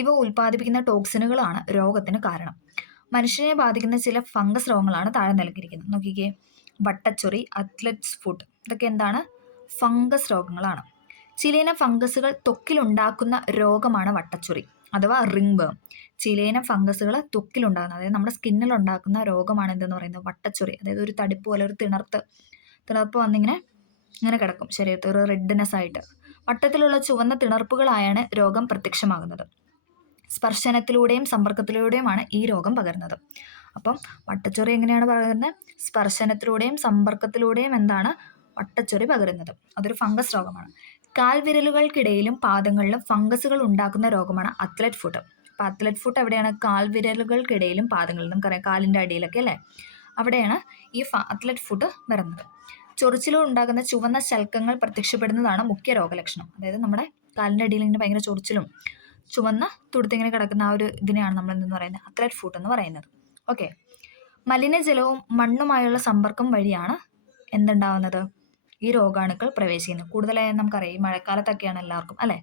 ഇവ ഉൽപ്പാദിപ്പിക്കുന്ന ടോക്സിനുകളാണ് രോഗത്തിന് കാരണം. മനുഷ്യനെ ബാധിക്കുന്ന ചില ഫംഗസ് രോഗങ്ങളാണ് താഴെ നൽകിയിരിക്കുന്നത്. നോക്കിക്കേ, വട്ടച്ചൊറി, അത്ലറ്റ്സ് ഫുട്ട്, ഇതൊക്കെ എന്താണ്? ഫംഗസ് രോഗങ്ങളാണ്. ചിലയിനം ഫംഗസുകൾ ത്വക്കിലുണ്ടാക്കുന്ന രോഗമാണ് വട്ടച്ചൊറി അഥവാ റിംഗ് വേം. ചിലയിനം ഫംഗസുകൾ ത്വക്കിലുണ്ടാകുന്ന, അതായത് നമ്മുടെ സ്കിന്നിലുണ്ടാക്കുന്ന രോഗമാണ് എന്തെന്ന് പറയുന്നത്? വട്ടച്ചൊറി. അതായത് ഒരു തടിപ്പ് പോലെ ഒരു തിണർപ്പ് വന്നിങ്ങനെ കിടക്കും ശരീരത്തിൽ, ഒരു റെഡ്നെസ് ആയിട്ട്. വട്ടത്തിലുള്ള ചുവന്ന തിണർപ്പുകളായാണ് രോഗം പ്രത്യക്ഷമാകുന്നത്. സ്പർശനത്തിലൂടെയും സമ്പർക്കത്തിലൂടെയുമാണ് ഈ രോഗം പകരുന്നത്. അപ്പം വട്ടച്ചൊറി എങ്ങനെയാണ് പകരുന്നത്? സ്പർശനത്തിലൂടെയും സമ്പർക്കത്തിലൂടെയും എന്താണ്? വട്ടച്ചൊറി പകരുന്നത്. അതൊരു ഫംഗസ് രോഗമാണ്. കാൽവിരലുകൾക്കിടയിലും പാദങ്ങളിലും ഫംഗസുകൾ ഉണ്ടാക്കുന്ന രോഗമാണ് അത്ലറ്റ് ഫുട്ട്. അപ്പം അത്ലറ്റ് ഫുട്ട് എവിടെയാണ്? കാൽവിരലുകൾക്കിടയിലും പാദങ്ങളിലും, നമുക്കറിയാം കാലിൻ്റെ അടിയിലൊക്കെ അല്ലേ, അവിടെയാണ് ഈ അത്ലറ്റ് ഫുട്ട് വരുന്നത്. ചൊറിച്ചിലോ ഉണ്ടാകുന്ന ചുവന്ന ശൽക്കങ്ങൾ പ്രത്യക്ഷപ്പെടുന്നതാണ് മുഖ്യ രോഗലക്ഷണം. അതായത് നമ്മുടെ കാലിൻ്റെ അടിയിൽ ഇങ്ങനെ ഭയങ്കര ചൊറിച്ചിലും ചുവന്ന തുടുത്തിങ്ങനെ കിടക്കുന്ന ആ ഒരു ഇതിനെയാണ് നമ്മൾ എന്തെന്ന് പറയുന്നത്? അത്ലറ്റ് ഫുട്ട് എന്ന് പറയുന്നത്. ഓക്കെ. മലിനജലവും മണ്ണുമായുള്ള സമ്പർക്കം വഴിയാണ് എന്തുണ്ടാവുന്നത്? ഈ രോഗാണുക്കൾ പ്രവേശിക്കുന്നത്. കൂടുതലായി നമുക്കറിയാം ഈ മഴക്കാലത്തൊക്കെയാണ് എല്ലാവർക്കും അല്ലേ,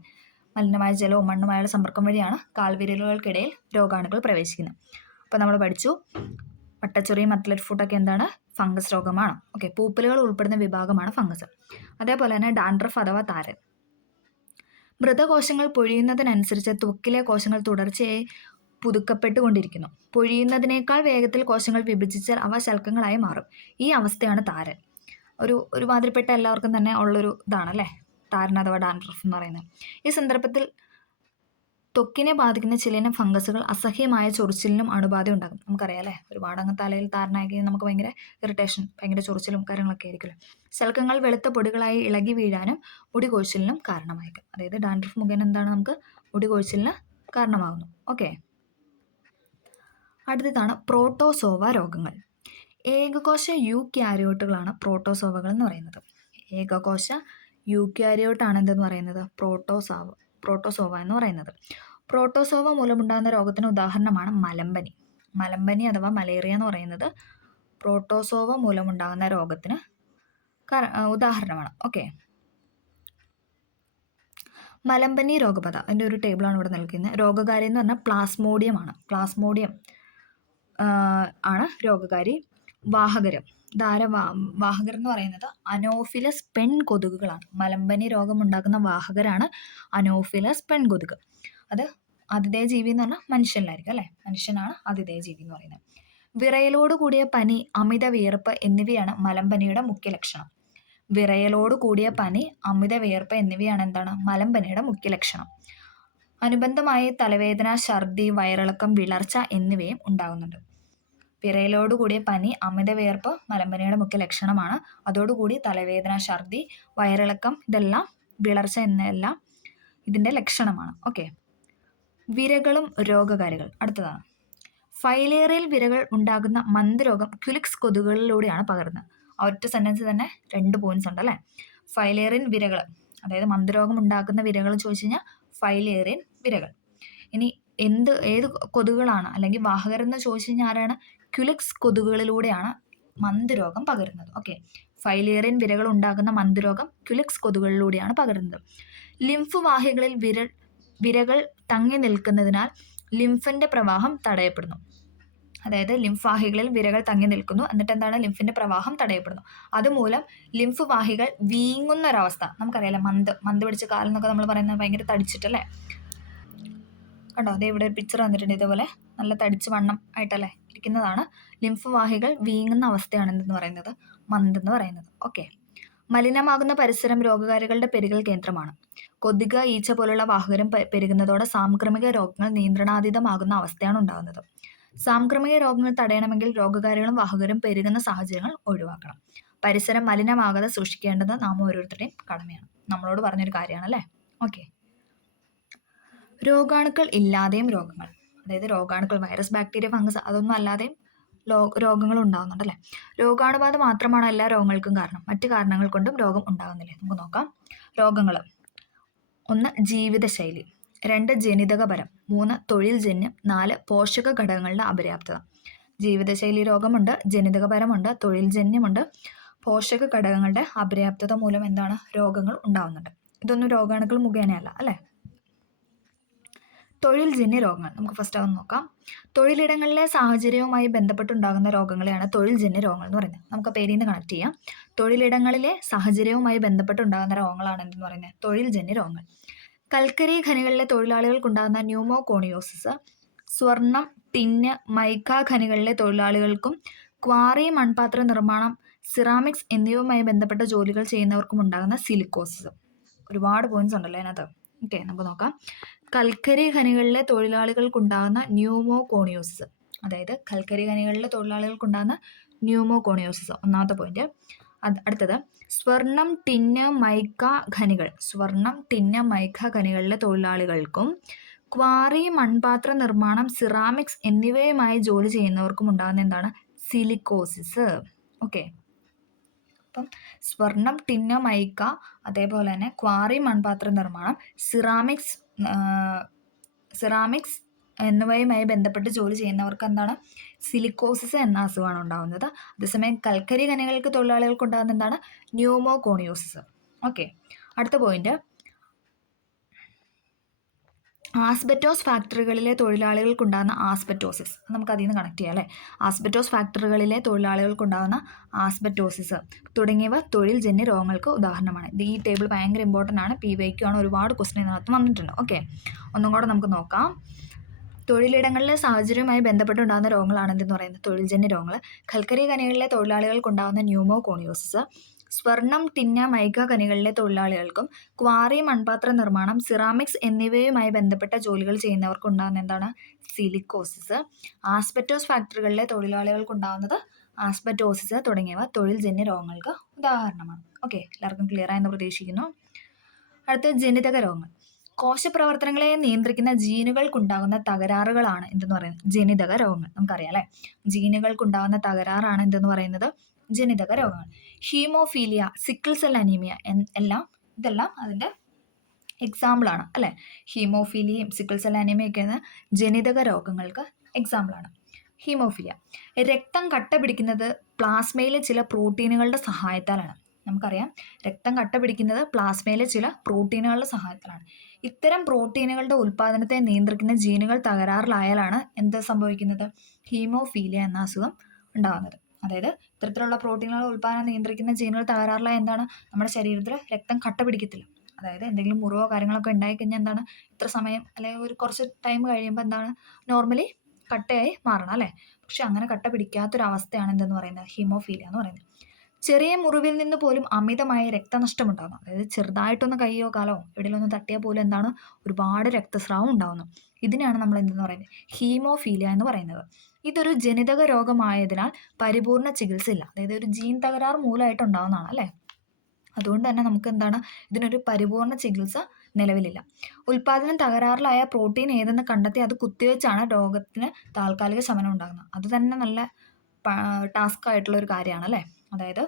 മലിനമായ ജലവും മണ്ണുമായുള്ള സമ്പർക്കം വഴിയാണ് കാൽവിരലുകൾക്കിടയിൽ രോഗാണുക്കൾ പ്രവേശിക്കുന്നത്. അപ്പോൾ നമ്മൾ പഠിച്ചു വട്ടച്ചൊറിയും അത്ലറ്റ് ഫുട്ടൊക്കെ എന്താണ്? ഫംഗസ് രോഗമാണ്. ഓക്കെ. പൂപ്പലുകൾ ഉൾപ്പെടുന്ന വിഭാഗമാണ് ഫംഗസ്. അതേപോലെ തന്നെ ഡാൻഡ്രഫ് അഥവാ താരൻ. മൃതകോശങ്ങൾ പൊഴിയുന്നതിനനുസരിച്ച് ത്വക്കിലെ കോശങ്ങൾ തുടർച്ചയായി പുതുക്കപ്പെട്ടുകൊണ്ടിരിക്കുന്നു. പൊഴിയുന്നതിനേക്കാൾ വേഗത്തിൽ കോശങ്ങൾ വിഭജിച്ചാൽ അവ ശൽക്കങ്ങളായി മാറും. ഈ അവസ്ഥയാണ് താരൻ. ഒരുമാതിരിപ്പെട്ട എല്ലാവർക്കും തന്നെ ഉള്ളൊരു ഇതാണല്ലേ താരൻ അഥവാ ഡാൻഡ്രഫ് എന്ന് പറയുന്നത്. ഈ സന്ദർഭത്തിൽ ത്വക്കിനെ ബാധിക്കുന്ന ചിലയിനം ഫംഗസുകൾ അസഹ്യമായ ചൊറിച്ചിലിനും അണുബാധ ഉണ്ടാകും. നമുക്കറിയാം അല്ലേ, ഒരുപാട് അങ്ങ് തലയിൽ താരനായി നമുക്ക് ഭയങ്കര ഇറിറ്റേഷൻ, ഭയങ്കര ചൊറിച്ചിലും കാര്യങ്ങളൊക്കെ ആയിരിക്കുമല്ലോ. ശൽക്കങ്ങൾ വെളുത്ത പൊടികളായി ഇളകി വീഴാനും മുടി കൊഴിച്ചിലിനും കാരണമായിരിക്കും. അതായത് ഡാൻഡ്രഫ് മുഖേന എന്താണ്? നമുക്ക് മുടി കൊഴിച്ചിലിന് കാരണമാകുന്നു. ഓക്കെ. അടുത്തതാണ് പ്രോട്ടോസോവ രോഗങ്ങൾ. ഏകകോശ യൂക്യാരിയോട്ടുകളാണ് പ്രോട്ടോസോവകൾ എന്ന് പറയുന്നത്. ഏകകോശ യൂക്യാരിയോട്ടാണ് എന്തെന്ന് പറയുന്നത്? പ്രോട്ടോസോവ എന്ന് പറയുന്നത്. പ്രോട്ടോസോവ മൂലമുണ്ടാകുന്ന രോഗത്തിന് ഉദാഹരണമാണ് മലമ്പനി. മലമ്പനി അഥവാ മലേറിയ എന്ന് പറയുന്നത് പ്രോട്ടോസോവ മൂലമുണ്ടാകുന്ന രോഗത്തിന് ഉദാഹരണമാണ്. ഓക്കെ. മലമ്പനി രോഗബാധ, അതിൻ്റെ ഒരു ടേബിളാണ് ഇവിടെ നൽകുന്നത്. രോഗകാരി എന്ന് പറഞ്ഞാൽ പ്ലാസ്മോഡിയം ആണ് രോഗകാരി. വാഹകരം വാഹകർ എന്ന് പറയുന്നത് അനോഫിലസ് പെൺകൊതുകുകളാണ്. മലമ്പനി രോഗമുണ്ടാക്കുന്ന വാഹകരാണ് അനോഫിലസ് പെൺകൊതുക്. അത് ആതിഥേയ ജീവി എന്ന് പറഞ്ഞാൽ മനുഷ്യനിലായിരിക്കും അല്ലേ, മനുഷ്യനാണ് ആതിഥേയ ജീവി എന്ന് പറയുന്നത്. വിറയലോട് കൂടിയ പനി, അമിത വിയർപ്പ് എന്നിവയാണ് മലമ്പനിയുടെ മുഖ്യ ലക്ഷണം. വിറയലോട് കൂടിയ പനി, അമിത വിയർപ്പ് എന്നിവയാണ് എന്താണ്? മലമ്പനിയുടെ മുഖ്യ ലക്ഷണം. അനുബന്ധമായി തലവേദന, ഛർദി, വയറിളക്കം, വിളർച്ച എന്നിവയും ഉണ്ടാകുന്നുണ്ട്. വിറയലോട് കൂടിയ പനി, അമിത വിയർപ്പ് മലമ്പനിയുടെ മുഖ്യ ലക്ഷണമാണ്. അതോടുകൂടി തലവേദന, ഛർദി, വയറിളക്കം, ഇതെല്ലാം, വിളർച്ച എന്നെല്ലാം ഇതിൻ്റെ ലക്ഷണമാണ്. ഓക്കെ. വിരകളും രോഗകാരികൾ. അടുത്തതാണ് ഫൈലേറിയൽ വിരകൾ ഉണ്ടാകുന്ന മന്ദരോഗം ക്യുലിക്സ് കൊതുകുകളിലൂടെയാണ് പകരുന്നത്. ആ ഒറ്റ സെൻറ്റൻസ് തന്നെ 2 പോയിന്റ്സ് ഉണ്ട് അല്ലേ. ഫൈലേറിയൻ വിരകൾ, അതായത് മന്ദരോഗം ഉണ്ടാക്കുന്ന വിരകൾ ചോദിച്ചു കഴിഞ്ഞാൽ ഫൈലേറിയൻ വിരകൾ. ഇനി ഏത് കൊതുകുകളാണ് അല്ലെങ്കിൽ വാഹകരെന്ന് ചോദിച്ചു കഴിഞ്ഞാൽ ആരാണ്? ക്യുലിക്സ് കൊതുകുകളിലൂടെയാണ് മന്ദരോഗം പകരുന്നത്. ഓക്കെ. ഫൈലേറിയൻ വിരകൾ ഉണ്ടാകുന്ന മന്ദരോഗം ക്യുലിക്സ് കൊതുകുകളിലൂടെയാണ് പകരുന്നത്. ലിംഫ് വാഹികളിൽ വിരകൾ തങ്ങി നിൽക്കുന്നതിനാൽ ലിംഫിൻ്റെ പ്രവാഹം തടയപ്പെടുന്നു. അതായത് ലിംഫ് വാഹികളിൽ വിരകൾ തങ്ങി നിൽക്കുന്നു, എന്നിട്ട് എന്താണ്? ലിംഫിൻ്റെ പ്രവാഹം തടയപ്പെടുന്നു. അതുമൂലം ലിംഫ് വാഹികൾ വീങ്ങുന്ന ഒരവസ്ഥ. നമുക്കറിയാലോ, മന്ത് പിടിച്ച കാലെന്നൊക്കെ നമ്മൾ പറയുന്നത് ഭയങ്കര തടിച്ചിട്ടല്ലേ. കണ്ടോ, അതേ ഇവിടെ ഒരു പിക്ചർ വന്നിട്ടുണ്ട്. ഇതേപോലെ നല്ല തടിച്ച് വണ്ണം ആയിട്ടല്ലേ ഇരിക്കുന്നതാണ്. ലിംഫ് വാഹികൾ വീങ്ങുന്ന അവസ്ഥയാണ് എന്തെന്ന് പറയുന്നത്? മന്തെന്ന് പറയുന്നത്. ഓക്കെ. മലിനമാകുന്ന പരിസരം രോഗകാരികളുടെ പെരുകൽ കേന്ദ്രമാണ്. കൊതുക്, ഈച്ച പോലുള്ള വാഹകരും പെരുകുന്നതോടെ സാംക്രമിക രോഗങ്ങൾ നിയന്ത്രണാതീതമാകുന്ന അവസ്ഥയാണ് ഉണ്ടാകുന്നത്. സാംക്രമിക രോഗങ്ങൾ തടയണമെങ്കിൽ രോഗകാരികളും വാഹകരും പെരുകുന്ന സാഹചര്യങ്ങൾ ഒഴിവാക്കണം. പരിസരം മലിനമാകാതെ സൂക്ഷിക്കേണ്ടത് നാം ഓരോരുത്തരുടെയും കടമയാണ്. നമ്മളോട് പറഞ്ഞൊരു കാര്യമാണ് അല്ലേ? ഓക്കെ. രോഗാണുക്കൾ ഇല്ലാതെയും രോഗങ്ങൾ, അതായത് രോഗാണുക്കൾ, വൈറസ്, ബാക്ടീരിയ, ഫംഗസ് അതൊന്നും അല്ലാതെയും രോഗങ്ങൾ ഉണ്ടാകുന്നുണ്ട് അല്ലേ? രോഗാണുബാധ മാത്രമാണ് എല്ലാ രോഗങ്ങൾക്കും കാരണം, മറ്റു കാരണങ്ങൾ കൊണ്ടും രോഗം ഉണ്ടാകുന്നില്ലേ? നമുക്ക് നോക്കാം. രോഗങ്ങൾ: 1 ജീവിതശൈലി, 2 ജനിതകപരം, 3 തൊഴിൽജന്യം, 4 പോഷക ഘടകങ്ങളുടെ അപര്യാപ്തത. ജീവിതശൈലി രോഗമുണ്ട്, ജനിതകപരമുണ്ട്, തൊഴിൽജന്യമുണ്ട്, പോഷക ഘടകങ്ങളുടെ അപര്യാപ്തത മൂലം എന്താണ് രോഗങ്ങൾ ഉണ്ടാകുന്നുണ്ട്. ഇതൊന്നും രോഗാണുക്കൾ മുഖേനയല്ല അല്ലേ? തൊഴിൽജന്യ രോഗങ്ങൾ നമുക്ക് ഫസ്റ്റ് അതൊന്ന് നോക്കാം. തൊഴിലിടങ്ങളിലെ സാഹചര്യവുമായി ബന്ധപ്പെട്ടുണ്ടാകുന്ന രോഗങ്ങളെയാണ് തൊഴിൽജന്യ രോഗങ്ങൾ എന്ന് പറയുന്നത്. നമുക്ക് പേരിൽ നിന്ന് കണക്ട് ചെയ്യാം. തൊഴിലിടങ്ങളിലെ സാഹചര്യവുമായി ബന്ധപ്പെട്ടുണ്ടാകുന്ന രോഗങ്ങളാണ് എന്തെന്ന് പറയുന്നത് തൊഴിൽജന്യ രോഗങ്ങൾ. കൽക്കരി ഖനികളിലെ തൊഴിലാളികൾക്കുണ്ടാകുന്ന ന്യൂമോകോണിയോസിസ്, സ്വർണം, ടിന്ന്, മൈക്ക ഖനികളിലെ തൊഴിലാളികൾക്കും ക്വാറി, മൺപാത്ര നിർമ്മാണം, സിറാമിക്സ് എന്നിവയുമായി ബന്ധപ്പെട്ട ജോലികൾ ചെയ്യുന്നവർക്കും ഉണ്ടാകുന്ന സിലിക്കോസിസ്. ഒരുപാട് പോയിന്റ്സ് ഉണ്ടല്ലോ അതിനകത്ത്. ഓക്കെ, നമുക്ക് നോക്കാം. കൽക്കരി ഖനികളിലെ തൊഴിലാളികൾക്കുണ്ടാകുന്ന ന്യൂമോകോണിയോസിസ്, അതായത് കൽക്കരി ഖനികളിലെ തൊഴിലാളികൾക്കുണ്ടാകുന്ന ന്യൂമോകോണിയോസിസ് ഒന്നാമത്തെ പോയിന്റ്. അടുത്തത് സ്വർണം, ടിന്ന്, മൈക്ക ഖനികൾ, സ്വർണം, ടിന്ന്, മൈക്ക ഖനികളിലെ തൊഴിലാളികൾക്കും ക്വാറി, മൺപാത്ര നിർമ്മാണം, സിറാമിക്സ് എന്നിവയുമായി ജോലി ചെയ്യുന്നവർക്കും ഉണ്ടാകുന്ന എന്താണ് സിലിക്കോസിസ്. ഓക്കെ, അപ്പം സ്വർണം, ടിന്ന്, മൈക്ക, അതേപോലെ തന്നെ ക്വാറി, മൺപാത്ര നിർമ്മാണം, സിറാമിക്സ് എന്നിവയുമായി ബന്ധപ്പെട്ട് ജോലി ചെയ്യുന്നവർക്ക് എന്താണ് സിലിക്കോസിസ് എന്ന അസുഖമാണ് ഉണ്ടാകുന്നത്. അതേസമയം കൽക്കരി ഖനികൾക്ക് തൊഴിലാളികൾക്ക് ഉണ്ടാകുന്ന എന്താണ് ന്യൂമോകോണിയോസിസ്. ഓക്കെ, അടുത്ത പോയിന്റ് ആസ്ബറ്റോസ് ഫാക്ടറികളിലെ തൊഴിലാളികൾക്കുണ്ടാകുന്ന ആസ്ബറ്റോസിസ്. നമുക്ക് അതിൽ നിന്ന് കണക്ട് ചെയ്യാം അല്ലേ? ആസ്ബറ്റോസ് ഫാക്ടറികളിലെ തൊഴിലാളികൾക്കുണ്ടാകുന്ന ആസ്ബറ്റോസിസ് തുടങ്ങിയവ തൊഴിൽജന്യ രോഗങ്ങൾക്ക് ഉദാഹരണമാണ്. ഈ ടേബിൾ ഭയങ്കര ഇമ്പോർട്ടൻ്റ് ആണ്, PYQ ആണ്, ഒരുപാട് ക്വസ്റ്റ്യൻ ഇതിനകത്ത് വന്നിട്ടുണ്ട്. ഓക്കെ, ഒന്നും കൂടെ നമുക്ക് നോക്കാം. തൊഴിലിടങ്ങളിലെ സാഹചര്യവുമായി ബന്ധപ്പെട്ടുണ്ടാകുന്ന രോഗങ്ങളാണ് എന്തെന്ന് പറയുന്നത് തൊഴിൽജന്യ രോഗങ്ങൾ. കൽക്കരി ഖനികളിലെ തൊഴിലാളികൾക്കുണ്ടാകുന്ന ന്യൂമോകോണിയോസിസ്, സ്വർണം, ടിന്ന്, മൈക്ക ഖനികളിലെ തൊഴിലാളികൾക്കും ക്വാറി, മൺപാത്ര നിർമ്മാണം, സിറാമിക്സ് എന്നിവയുമായി ബന്ധപ്പെട്ട ജോലികൾ ചെയ്യുന്നവർക്കുണ്ടാകുന്ന എന്താണ് സിലിക്കോസിസ്. ആസ്ബറ്റോസ് ഫാക്ടറികളിലെ തൊഴിലാളികൾക്കുണ്ടാകുന്നത് ആസ്ബറ്റോസിസ് തുടങ്ങിയവ തൊഴിൽജന്യ രോഗങ്ങൾക്ക് ഉദാഹരണമാണ്. ഓക്കെ, എല്ലാവർക്കും ക്ലിയർ ആയെന്ന് പ്രതീക്ഷിക്കുന്നു. അടുത്ത ജനിതക രോഗങ്ങൾ. കോശപ്രവർത്തനങ്ങളെ നിയന്ത്രിക്കുന്ന ജീനുകൾക്കുണ്ടാകുന്ന തകരാറുകളാണ് എന്തെന്ന് പറയുന്നത് ജനിതക രോഗങ്ങൾ. നമുക്കറിയാം അല്ലേ? ജീനുകൾക്കുണ്ടാകുന്ന തകരാറാണ് എന്തെന്ന് പറയുന്നത് ജനിതക രോഗങ്ങൾ. ഹീമോഫീലിയ, സിക്കിൾ സെൽ അനീമിയ ഇതെല്ലാം അതിൻ്റെ എക്സാമ്പിളാണ് അല്ലേ? ഹീമോഫീലിയയും സിക്കിൾ സെൽ അനീമിയൊക്കെ ജനിതക രോഗങ്ങൾക്ക് എക്സാമ്പിളാണ്. ഹീമോഫീലിയ, രക്തം കട്ട പിടിക്കുന്നത് പ്ലാസ്മയിലെ ചില പ്രോട്ടീനുകളുടെ സഹായത്താലാണ്. നമുക്കറിയാം രക്തം കട്ട പിടിക്കുന്നത് പ്ലാസ്മയിലെ ചില പ്രോട്ടീനുകളുടെ സഹായത്താലാണ്. ഇത്തരം പ്രോട്ടീനുകളുടെ ഉൽപ്പാദനത്തെ നിയന്ത്രിക്കുന്ന ജീനുകൾ തകരാറിലായാലാണ് എന്ത് സംഭവിക്കുന്നത് ഹീമോഫീലിയ എന്ന അസുഖം ഉണ്ടാകുന്നത്. അതായത് ഇത്തരത്തിലുള്ള പ്രോട്ടീനുകളുടെ ഉൽപ്പാദനം നിയന്ത്രിക്കുന്ന ജീനുകൾ തകരാറിലായ എന്താണ് നമ്മുടെ ശരീരത്തിൽ രക്തം കട്ട പിടിക്കത്തില്ല. അതായത് എന്തെങ്കിലും മുറിവോ കാര്യങ്ങളൊക്കെ ഉണ്ടായിക്കഴിഞ്ഞാൽ എന്താണ് ഇത്ര സമയം അല്ലെങ്കിൽ ഒരു കുറച്ച് ടൈം കഴിയുമ്പോൾ എന്താണ് നോർമലി കട്ടയായി മാറണം അല്ലേ? പക്ഷെ അങ്ങനെ കട്ട പിടിക്കാത്തൊരവസ്ഥയാണ് എന്തെന്ന് പറയുന്നത് ഹീമോഫീലിയ എന്ന് പറയുന്നത്. ചെറിയ മുറിവിൽ നിന്ന് പോലും അമിതമായ രക്തനഷ്ടം ഉണ്ടാകുന്നു. അതായത് ചെറുതായിട്ടൊന്ന് കൈയോ കാലോ എവിടെയെങ്കിലും ഒന്ന് തട്ടിയാൽ പോലും എന്താണ് ഒരുപാട് രക്തസ്രാവം ഉണ്ടാകുന്നു. ഇതിനെയാണ് നമ്മൾ എന്തെന്ന് പറയുന്നത് ഹീമോഫീലിയ എന്ന് പറയുന്നത്. ഇതൊരു ജനിതക രോഗമായതിനാൽ പരിപൂർണ ചികിത്സ ഇല്ല. അതായത് ഒരു ജീൻ തകരാറ് മൂലമായിട്ട് ഉണ്ടാകുന്നതാണ് അല്ലേ? അതുകൊണ്ട് തന്നെ നമുക്ക് എന്താണ് ഇതിനൊരു പരിപൂർണ ചികിത്സ നിലവിലില്ല. ഉൽപാദനം തകരാറിലായ പ്രോട്ടീൻ ഏതെന്ന് കണ്ടെത്തി അത് കുത്തിവെച്ചാണ് രോഗത്തിന് താൽക്കാലിക ശമനം ഉണ്ടാകുന്നത്. അത് തന്നെ നല്ല ടാസ്ക് ആയിട്ടുള്ള ഒരു കാര്യമാണ് അല്ലേ? അതായത്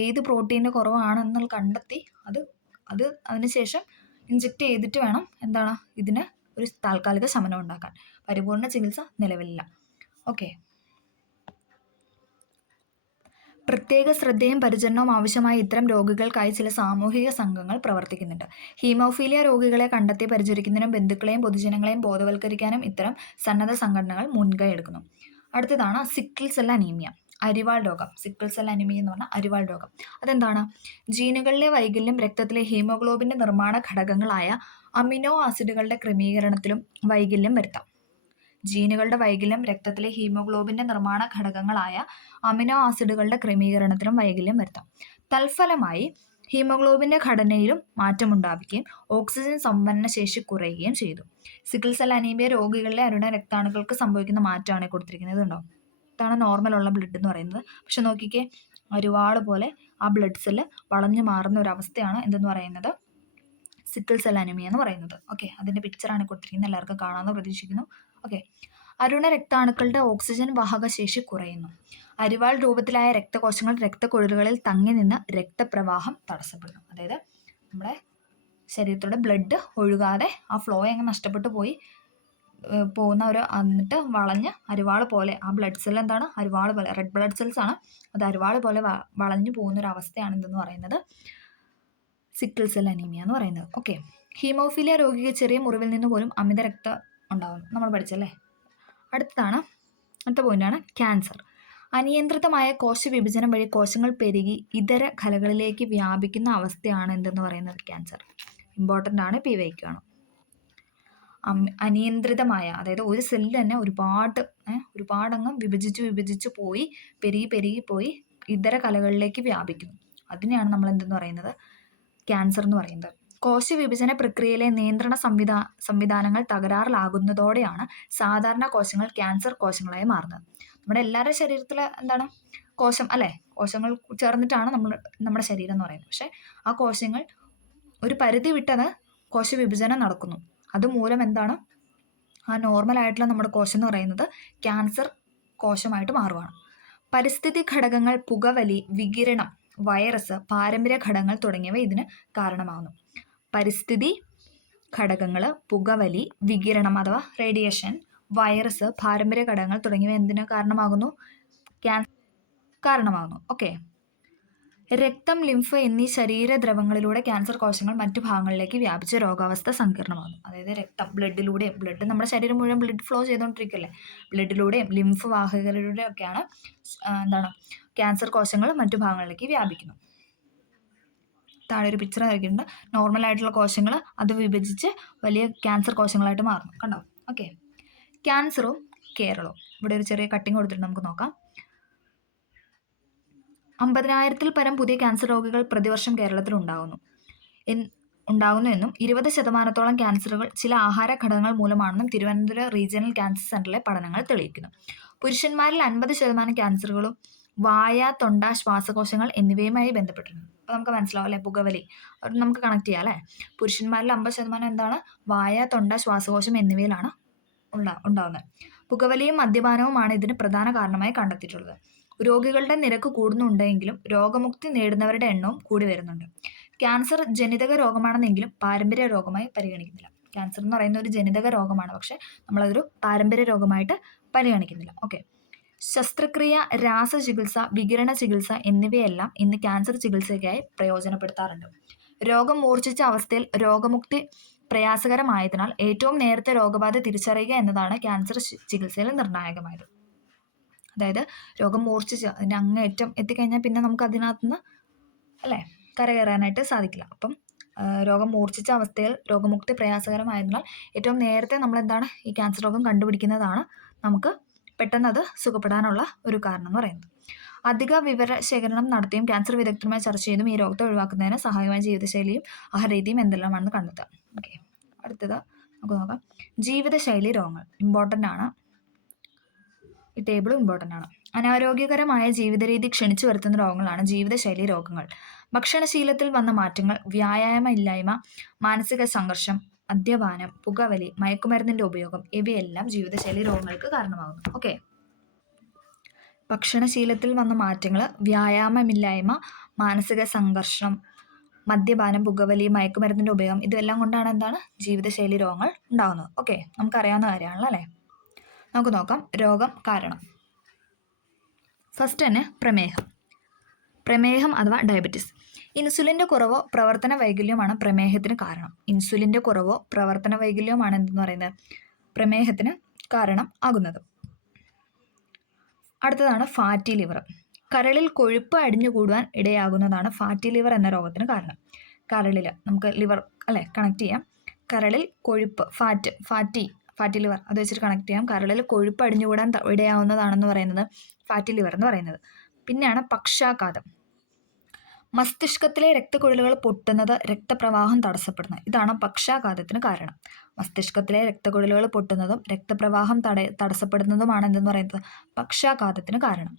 ഏത് പ്രോട്ടീൻ്റെ കുറവാണെന്ന് കണ്ടെത്തി അത് അതിനുശേഷം ഇഞ്ചെക്ട് ചെയ്തിട്ട് വേണം എന്താണ് ഇതിന് ഒരു താൽക്കാലിക ശമനം ഉണ്ടാക്കാൻ. പരിപൂർണ ചികിത്സ നിലവിലില്ല. ഓക്കെ, പ്രത്യേക ശ്രദ്ധയും പരിചരണവും ആവശ്യമായ ഇത്തരം രോഗികൾക്കായി ചില സാമൂഹിക സംഘങ്ങൾ പ്രവർത്തിക്കുന്നുണ്ട്. ഹീമോഫീലിയ രോഗികളെ കണ്ടെത്തി പരിചരിക്കുന്നതിനും ബന്ധുക്കളെയും പൊതുജനങ്ങളെയും ബോധവൽക്കരിക്കാനും ഇത്തരം സന്നദ്ധ സംഘടനകൾ മുൻകൈ എടുക്കുന്നു. അടുത്തതാണ് സിക്കിൾ സെൽ അനീമിയ, അരിവാൾ രോഗം. സിക്കിൾ സെൽ അനീമിയ എന്ന് പറഞ്ഞാൽ അരിവാൾ രോഗം. അതെന്താണ്? ജീനുകളിലെ വൈകല്യം രക്തത്തിലെ ഹീമോഗ്ലോബിൻ്റെ നിർമ്മാണ ഘടകങ്ങളായ അമിനോ ആസിഡുകളുടെ ക്രമീകരണത്തിലും വൈകല്യം വരുത്താം. ജീനുകളുടെ വൈകല്യം രക്തത്തിലെ ഹീമോഗ്ലോബിൻ്റെ നിർമ്മാണ ഘടകങ്ങളായ അമിനോ ആസിഡുകളുടെ ക്രമീകരണത്തിലും വൈകല്യം വരുത്താം. തൽഫലമായി ഹീമോഗ്ലോബിൻ്റെ ഘടനയിലും മാറ്റമുണ്ടാവുകയും ഓക്സിജൻ സംഭരണശേഷി കുറയുകയും ചെയ്തു. സിക്കിൾ സെൽ അനീമിയ രോഗികളിലെ അരുണ രക്താണുക്കൾക്ക് സംഭവിക്കുന്ന മാറ്റമാണ് കൊടുത്തിരിക്കുന്നത്. ഉണ്ടോ? ഇതാണ് നോർമലുള്ള ബ്ലഡ് എന്ന് പറയുന്നത്. പക്ഷെ നോക്കിക്കേ, അരിവാള് പോലെ ആ ബ്ലഡ് സെല്ല് വളഞ്ഞു മാറുന്ന ഒരു അവസ്ഥയാണ് എന്തെന്ന് പറയുന്നത്, സിക്കിൾ സെൽ അനീമിയ എന്ന് പറയുന്നത്. ഓക്കെ, അതിൻ്റെ പിക്ചറാണ് കൊടുത്തിരിക്കുന്നത്, എല്ലാവർക്കും കാണാമെന്ന് പ്രതീക്ഷിക്കുന്നു. ഓക്കെ, അരുണ രക്താണുക്കളുടെ ഓക്സിജൻ വാഹക ശേഷി കുറയുന്നു. അരിവാൾ രൂപത്തിലായ രക്തകോശങ്ങൾ രക്തക്കുഴലുകളിൽ തങ്ങി നിന്ന് രക്തപ്രവാഹം തടസ്സപ്പെടുന്നു. അതായത് നമ്മുടെ ശരീരത്തിലൂടെ ബ്ലഡ് ഒഴുകാതെ ആ ഫ്ലോ അങ്ങ് നഷ്ടപ്പെട്ടു പോകുന്ന ഒരു, എന്നിട്ട് വളഞ്ഞ് അരിവാൾ പോലെ ആ ബ്ലഡ് സെൽ എന്താണ്, അരിവാൾ പോലെ റെഡ് ബ്ലഡ് സെൽസ് ആണ്, അത് അരിവാൾ പോലെ വളഞ്ഞു പോകുന്ന ഒരു അവസ്ഥയാണ് എന്തെന്ന് പറയുന്നത്, സിക്കിൾ സെൽ അനീമിയ എന്ന് പറയുന്നത്. ഓക്കെ, ഹീമോഫീലിയ രോഗിക്ക് ചെറിയ മുറിവിൽ നിന്ന് പോലും അമിത രക്തം ഉണ്ടാകുന്നു, നമ്മൾ പഠിച്ചല്ലേ. അടുത്ത പോയിന്റാണ് ക്യാൻസർ. അനിയന്ത്രിതമായ കോശവിഭജനം വഴി കോശങ്ങൾ പെരുകി ഇതര കലകളിലേക്ക് വ്യാപിക്കുന്ന അവസ്ഥയാണ് എന്തെന്ന് പറയുന്നത്, ക്യാൻസർ. ഇമ്പോർട്ടൻ്റ് ആണ്, PYQ. അനിയന്ത്രിതമായ, അതായത് ഒരു സെല്ല് തന്നെ ഒരുപാടങ്ങ് വിഭജിച്ച് പോയി പെരുകി പോയി ഇതര കലകളിലേക്ക് വ്യാപിക്കുന്നു. അതിനെയാണ് നമ്മൾ എന്തെന്ന് പറയുന്നത്, ക്യാൻസർ എന്ന് പറയുന്നത്. കോശവിഭജന പ്രക്രിയയിലെ നിയന്ത്രണ സംവിധാനങ്ങൾ തകരാറിലാകുന്നതോടെയാണ് സാധാരണ കോശങ്ങൾ ക്യാൻസർ കോശങ്ങളായി മാറുന്നത്. നമ്മുടെ എല്ലാവരുടെ ശരീരത്തിൽ എന്താണ് കോശം അല്ലേ, കോശങ്ങൾ ചേർന്നിട്ടാണ് നമ്മുടെ ശരീരം എന്ന് പറയുന്നത്. പക്ഷെ ആ കോശങ്ങൾ ഒരു പരിധി വിട്ടത് കോശവിഭജനം നടക്കുന്നു. അതുമൂലം എന്താണ്, ആ നോർമലായിട്ടുള്ള നമ്മുടെ കോശം എന്ന് പറയുന്നത് ക്യാൻസർ കോശമായിട്ട് മാറുകയാണ്. പരിസ്ഥിതി ഘടകങ്ങൾ, പുകവലി, വികിരണം, വൈറസ്, പാരമ്പര്യ ഘടകങ്ങൾ തുടങ്ങിയവ ഇതിന് കാരണമാകുന്നു. പരിസ്ഥിതി ഘടകങ്ങൾ, പുകവലി, വികിരണം അഥവാ റേഡിയേഷൻ, വൈറസ്, പാരമ്പര്യ ഘടകങ്ങൾ തുടങ്ങിയവ എന്തിന് കാരണമാകുന്നു, ക്യാൻസർ കാരണമാകുന്നു. ഓക്കെ, രക്തം, ലിംഫ് എന്നീ ശരീരദ്രവങ്ങളിലൂടെ ക്യാൻസർ കോശങ്ങൾ മറ്റു ഭാഗങ്ങളിലേക്ക് വ്യാപിച്ച രോഗാവസ്ഥ സങ്കീർണമാകുന്നു. അതായത് രക്തം, ബ്ലഡ് നമ്മുടെ ശരീരം മുഴുവൻ ബ്ലഡ് ഫ്ലോ ചെയ്തുകൊണ്ടിരിക്കുകയല്ലേ, ബ്ലഡിലൂടെയും ലിംഫ് വാഹകരിലൂടെയും ഒക്കെയാണ് എന്താണ് ക്യാൻസർ കോശങ്ങൾ മറ്റു ഭാഗങ്ങളിലേക്ക് വ്യാപിക്കുന്നു. താഴെ ഒരു പിക്ചർ നൽകിയിട്ടുണ്ട്. നോർമലായിട്ടുള്ള കോശങ്ങൾ അത് വിഭജിച്ച് വലിയ ക്യാൻസർ കോശങ്ങളായിട്ട് മാറുന്നു, കണ്ടോ. ഓക്കെ, ക്യാൻസറും കേരളവും. ഇവിടെ ഒരു ചെറിയ കട്ടിങ് കൊടുത്തിട്ട് നമുക്ക് നോക്കാം. 50,000-ൽ പരം പുതിയ ക്യാൻസർ രോഗികൾ പ്രതിവർഷം കേരളത്തിൽ ഉണ്ടാകുന്നു എന്നും 20% ക്യാൻസറുകൾ ചില ആഹാര ഘടകങ്ങൾ മൂലമാണെന്നും തിരുവനന്തപുരം റീജിയണൽ ക്യാൻസർ സെന്ററിലെ പഠനങ്ങൾ തെളിയിക്കുന്നു. പുരുഷന്മാരിൽ 50% ക്യാൻസറുകളും വായ, തൊണ്ട, ശ്വാസകോശങ്ങൾ എന്നിവയുമായി ബന്ധപ്പെട്ടിരുന്നു. അപ്പോൾ നമുക്ക് മനസ്സിലാവും അല്ലേ, പുകവലി നമുക്ക് കണക്ട് ചെയ്യാം അല്ലേ. പുരുഷന്മാരിൽ 50% എന്താണ്, വായ, തൊണ്ട, ശ്വാസകോശം എന്നിവയിലാണ് ഉണ്ടാകുന്നത്. പുകവലിയും മദ്യപാനവുമാണ് ഇതിന് പ്രധാന കാരണമായി കണ്ടെത്തിയിട്ടുള്ളത്. രോഗികളുടെ നിരക്ക് കൂടുന്നുണ്ടെങ്കിലും രോഗമുക്തി നേടുന്നവരുടെ എണ്ണവും കൂടി വരുന്നുണ്ട്. ക്യാൻസർ ജനിതക രോഗമാണെന്നെങ്കിലും പാരമ്പര്യ രോഗമായി പരിഗണിക്കുന്നില്ല. ക്യാൻസർ എന്ന് പറയുന്ന ഒരു ജനിതക രോഗമാണ്, പക്ഷെ നമ്മളതൊരു പാരമ്പര്യ രോഗമായിട്ട് പരിഗണിക്കുന്നില്ല. ഓക്കെ, ശസ്ത്രക്രിയ, രാസചികിത്സ, വികിരണ ചികിത്സ എന്നിവയെല്ലാം ഇന്ന് ക്യാൻസർ ചികിത്സയ്ക്കായി പ്രയോജനപ്പെടുത്താറുണ്ട്. രോഗം മൂർച്ഛിച്ച അവസ്ഥയിൽ രോഗമുക്തി പ്രയാസകരമായതിനാൽ ഏറ്റവും നേരത്തെ രോഗബാധ തിരിച്ചറിയുക എന്നതാണ് ക്യാൻസർ ചികിത്സയിൽ നിർണായകമായത്. അതായത് രോഗം മൂർച്ഛിച്ച് അതിൻ്റെ അങ്ങേയറ്റം എത്തിക്കഴിഞ്ഞാൽ പിന്നെ നമുക്ക് അതിനകത്തുനിന്ന് അല്ലേ കരകയറാനായിട്ട് സാധിക്കില്ല. അപ്പം രോഗം മൂർച്ഛിച്ച അവസ്ഥയിൽ രോഗമുക്തി പ്രയാസകരമായതിനാൽ ഏറ്റവും നേരത്തെ നമ്മൾ എന്താണ് ഈ ക്യാൻസർ രോഗം കണ്ടുപിടിക്കുന്നതാണ് നമുക്ക് പെട്ടെന്ന് അത് സുഖപ്പെടാനുള്ള ഒരു കാരണം എന്ന് പറയുന്നത്. അധിക വിവര ശേഖരണം നടത്തിയും ക്യാൻസർ വിദഗ്ധരുമായി ചർച്ച ചെയ്തും ഈ രോഗത്തെ ഒഴിവാക്കുന്നതിന് സഹായമായ ജീവിതശൈലിയും ആഹാരരീതിയും എന്തെല്ലാമാണെന്ന് കണ്ടെത്താം. ഓക്കെ, അടുത്തത് നമുക്ക് നോക്കാം. ജീവിതശൈലി രോഗങ്ങൾ ഇമ്പോർട്ടൻ്റ് ആണ്, ഈ ടേബിളും ഇമ്പോർട്ടൻ്റ് ആണ്. അനാരോഗ്യകരമായ ജീവിതരീതി ക്ഷണിച്ചു വരുത്തുന്ന രോഗങ്ങളാണ് ജീവിതശൈലി രോഗങ്ങൾ. ഭക്ഷണശീലത്തിൽ വന്ന മാറ്റങ്ങൾ, വ്യായാമ ഇല്ലായ്മ, മാനസിക സംഘർഷം, മദ്യപാനം, പുകവലി, മയക്കുമരുന്നിൻ്റെ ഉപയോഗം ഇവയെല്ലാം ജീവിതശൈലി രോഗങ്ങൾക്ക് കാരണമാകുന്നു. ഓക്കെ, ഭക്ഷണശീലത്തിൽ വന്ന മാറ്റങ്ങൾ, വ്യായാമമില്ലായ്മ, മാനസിക സംഘർഷം, മദ്യപാനം, പുകവലി, മയക്കുമരുന്നിൻ്റെ ഉപയോഗം ഇതെല്ലാം കൊണ്ടാണ് എന്താണ് ജീവിതശൈലി രോഗങ്ങൾ ഉണ്ടാകുന്നത്. ഓക്കെ, നമുക്കറിയാവുന്ന കാര്യമാണല്ലോ അല്ലേ. നമുക്ക് നോക്കാം രോഗം കാരണം. ഫസ്റ്റ് തന്നെ പ്രമേഹം അഥവാ ഡയബറ്റീസ്. ഇൻസുലിൻ്റെ കുറവോ പ്രവർത്തന വൈകല്യമാണ് പ്രമേഹത്തിന് കാരണം. ഇൻസുലിൻ്റെ കുറവോ പ്രവർത്തന വൈകല്യവുമാണ് എന്തെന്ന് പറയുന്നത് പ്രമേഹത്തിന് കാരണം ആകുന്നത്. അടുത്തതാണ് ഫാറ്റി ലിവർ. കരളിൽ കൊഴുപ്പ് അടിഞ്ഞുകൂടുവാൻ ഇടയാകുന്നതാണ് ഫാറ്റി ലിവർ എന്ന രോഗത്തിന് കാരണം. കരളിൽ നമുക്ക് ലിവർ അല്ലേ കണക്ട് ചെയ്യാം. കരളിൽ കൊഴുപ്പ് ഫാറ്റി ലിവർ അത് വെച്ചിട്ട് കണക്ട് ചെയ്യാം. കരളിൽ കൊഴുപ്പ് അടിഞ്ഞുകൂടാൻ ഇടയാവുന്നതാണെന്ന് പറയുന്നത് ഫാറ്റി ലിവർ എന്ന് പറയുന്നത്. പിന്നെയാണ് പക്ഷാഘാതം. മസ്തിഷ്കത്തിലെ രക്തക്കുഴലുകൾ പൊട്ടുന്നത്, രക്തപ്രവാഹം തടസ്സപ്പെടുന്നത്, ഇതാണ് പക്ഷാഘാതത്തിന് കാരണം. മസ്തിഷ്കത്തിലെ രക്തക്കുഴലുകൾ പൊട്ടുന്നതും രക്തപ്രവാഹം തടസ്സപ്പെടുന്നതുമാണ് എന്തെന്ന് പറയുന്നത് പക്ഷാഘാതത്തിന് കാരണം.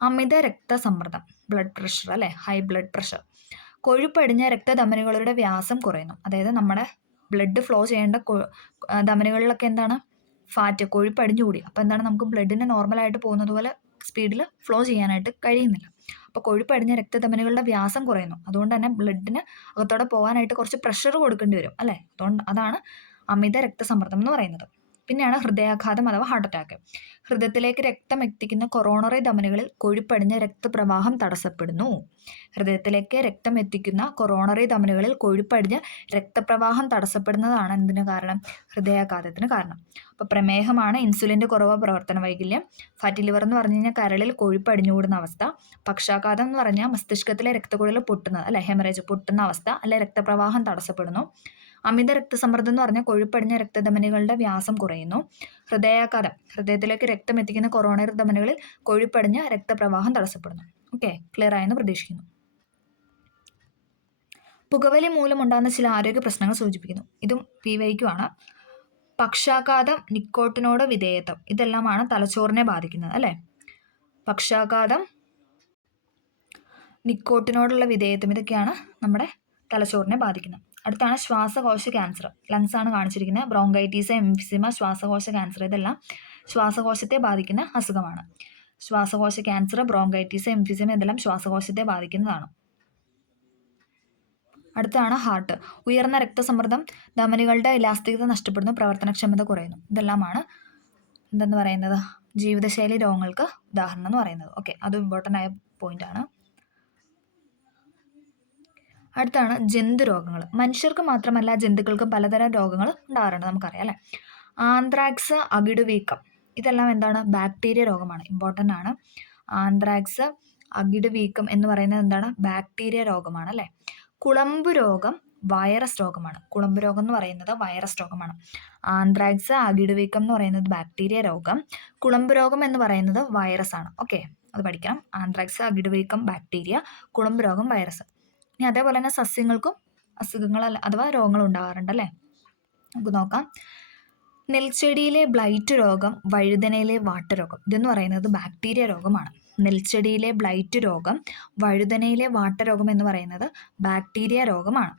അമിത രക്തസമ്മർദ്ദം, ബ്ലഡ് പ്രഷർ അല്ലേ, ഹൈ ബ്ലഡ് പ്രഷർ. കൊഴുപ്പടിഞ്ഞ രക്തധമനികളുടെ വ്യാസം കുറയുന്നു. അതായത് നമ്മുടെ ബ്ലഡ് ഫ്ലോ ചെയ്യേണ്ട ധമനികളിലൊക്കെ എന്താണ്, ഫാറ്റ്, കൊഴുപ്പടിഞ്ഞു കൂടി. അപ്പോൾ എന്താണ്, നമുക്ക് ബ്ലഡിന് നോർമലായിട്ട് പോകുന്നത് പോലെ സ്പീഡിൽ ഫ്ലോ ചെയ്യാനായിട്ട് കഴിയുന്നില്ല. അപ്പോൾ കൊഴുപ്പടിഞ്ഞ രക്തധമനികളുടെ വ്യാസം കുറയുന്നു. അതുകൊണ്ട് തന്നെ ബ്ലഡിന് അകത്തോടെ പോകാനായിട്ട് കുറച്ച് പ്രഷർ കൊടുക്കേണ്ടി വരും അല്ലേ. അതാണ് അമിത രക്തസമ്മർദ്ദം എന്ന് പറയുന്നത്. പിന്നെയാണ് ഹൃദയാഘാതം അഥവാ ഹാർട്ട് അറ്റാക്ക്. ഹൃദയത്തിലേക്ക് രക്തം എത്തിക്കുന്ന കൊറോണറി ധമനികളിൽ കൊഴുപ്പടിഞ്ഞ രക്തപ്രവാഹം തടസ്സപ്പെടുന്നു. ഹൃദയത്തിലേക്ക് രക്തം എത്തിക്കുന്ന കൊറോണറി ധമനികളിൽ കൊഴുപ്പടിഞ്ഞ രക്തപ്രവാഹം തടസ്സപ്പെടുന്നതാണ് എന്തിന് കാരണം, ഹൃദയാഘാതത്തിന് കാരണം. അപ്പോൾ പ്രമേഹമാണ് ഇൻസുലിൻ്റെ കുറവ്, പ്രവർത്തന വൈകല്യം. ഫാറ്റി ലിവർ എന്ന് പറഞ്ഞു കഴിഞ്ഞാൽ കരളിൽ കൊഴുപ്പ് അടിഞ്ഞുകൂടുന്ന അവസ്ഥ. പക്ഷാഘാതം എന്ന് പറഞ്ഞാൽ മസ്തിഷ്കത്തിലെ രക്തക്കുഴൽ പൊട്ടുന്നത് അല്ലെ, ഹെമറേജ് പൊട്ടുന്ന അവസ്ഥ അല്ലെ, രക്തപ്രവാഹം തടസ്സപ്പെടുന്നു. അമിത രക്തസമ്മർദ്ദം എന്ന് പറഞ്ഞാൽ കൊഴുപ്പടിഞ്ഞ രക്തധമനികളുടെ വ്യാസം കുറയുന്നു. ഹൃദയാഘാതം, ഹൃദയത്തിലേക്ക് രക്തം എത്തിക്കുന്ന കൊറോണറി ധമനികളിൽ കൊഴുപ്പടിഞ്ഞ രക്തപ്രവാഹം തടസ്സപ്പെടുന്നു. ഓക്കെ, ക്ലിയർ ആയെന്ന് പ്രതീക്ഷിക്കുന്നു. പുകവലി മൂലമുണ്ടാകുന്ന ചില ആരോഗ്യ പ്രശ്നങ്ങൾ സൂചിപ്പിക്കുന്നു. ഇതും PYQ-ആണ്. പക്ഷാഘാതം, നിക്കോട്ടിനോട് വിധേയത്വം, ഇതെല്ലാമാണ് തലച്ചോറിനെ ബാധിക്കുന്നത് അല്ലേ. പക്ഷാഘാതം, നിക്കോട്ടിനോടുള്ള വിധേയത്വം, ഇതൊക്കെയാണ് നമ്മുടെ തലച്ചോറിനെ ബാധിക്കുന്നത്. അടുത്താണ് ശ്വാസകോശ ക്യാൻസർ. ലങ്സ് ആണ് കാണിച്ചിരിക്കുന്നത്. ബ്രോങ്കൈറ്റീസ്, എംഫിസിമ, ശ്വാസകോശ ക്യാൻസർ, ഇതെല്ലാം ശ്വാസകോശത്തെ ബാധിക്കുന്ന അസുഖമാണ്. ശ്വാസകോശ ക്യാൻസർ, ബ്രോങ്കൈറ്റീസ്, എംഫിസിമ, ഇതെല്ലാം ശ്വാസകോശത്തെ ബാധിക്കുന്നതാണ്. അടുത്താണ് ഹാർട്ട്. ഉയർന്ന രക്തസമ്മർദ്ദം, ധമനികളുടെ ഇലാസ്തികത നഷ്ടപ്പെടുന്നു, പ്രവർത്തനക്ഷമത കുറയുന്നു. ഇതെല്ലാമാണ് എന്തെന്ന് പറയുന്നത്, ജീവിതശൈലി രോഗങ്ങൾക്ക് ഉദാഹരണം എന്ന് പറയുന്നത്. ഓക്കെ, അതും ഇമ്പോർട്ടൻ്റ് ആയ പോയിന്റാണ്. അടുത്താണ് ജന്തുരോഗങ്ങൾ. മനുഷ്യർക്ക് മാത്രമല്ല ജന്തുക്കൾക്കും പലതരം രോഗങ്ങൾ ഉണ്ടാകാറുണ്ട്, നമുക്കറിയാം അല്ലേ. ആന്ത്രാക്സ്, അകിടുവീക്കം, ഇതെല്ലാം എന്താണ്, ബാക്ടീരിയ രോഗമാണ്, ഇമ്പോർട്ടൻ്റ് ആണ്. ആന്ത്രാക്സ്, അകിടുവീക്കം എന്ന് പറയുന്നത് എന്താണ്, ബാക്ടീരിയ രോഗമാണ് അല്ലേ. കുളമ്പ് രോഗം വൈറസ് രോഗമാണ്. കുളമ്പ് രോഗം എന്ന് പറയുന്നത് വൈറസ് രോഗമാണ്. ആന്ത്രാക്സ്, അകിടുവീക്കം എന്ന് പറയുന്നത് ബാക്ടീരിയ രോഗം. കുളമ്പ് രോഗം എന്ന് പറയുന്നത് വൈറസ് ആണ്. ഓക്കെ, അത് പഠിക്കണം. ആന്ത്രാക്സ്, അകിടുവീക്കം ബാക്ടീരിയ, കുളമ്പ് രോഗം വൈറസ്. ഇനി അതേപോലെ തന്നെ സസ്യങ്ങൾക്കും അസുഖങ്ങൾ അഥവാ രോഗങ്ങൾ ഉണ്ടാകാറുണ്ട് അല്ലേ. നമുക്ക് നോക്കാം. നെൽച്ചെടിയിലെ ബ്ലൈറ്റ് രോഗം, വഴുതനയിലെ വാട്ടരോഗം, ഇതെന്ന് പറയുന്നത് ബാക്ടീരിയ രോഗമാണ്. നെൽച്ചെടിയിലെ ബ്ലൈറ്റ് രോഗം, വഴുതനയിലെ വാട്ടരോഗം എന്ന് പറയുന്നത് ബാക്ടീരിയ രോഗമാണ്.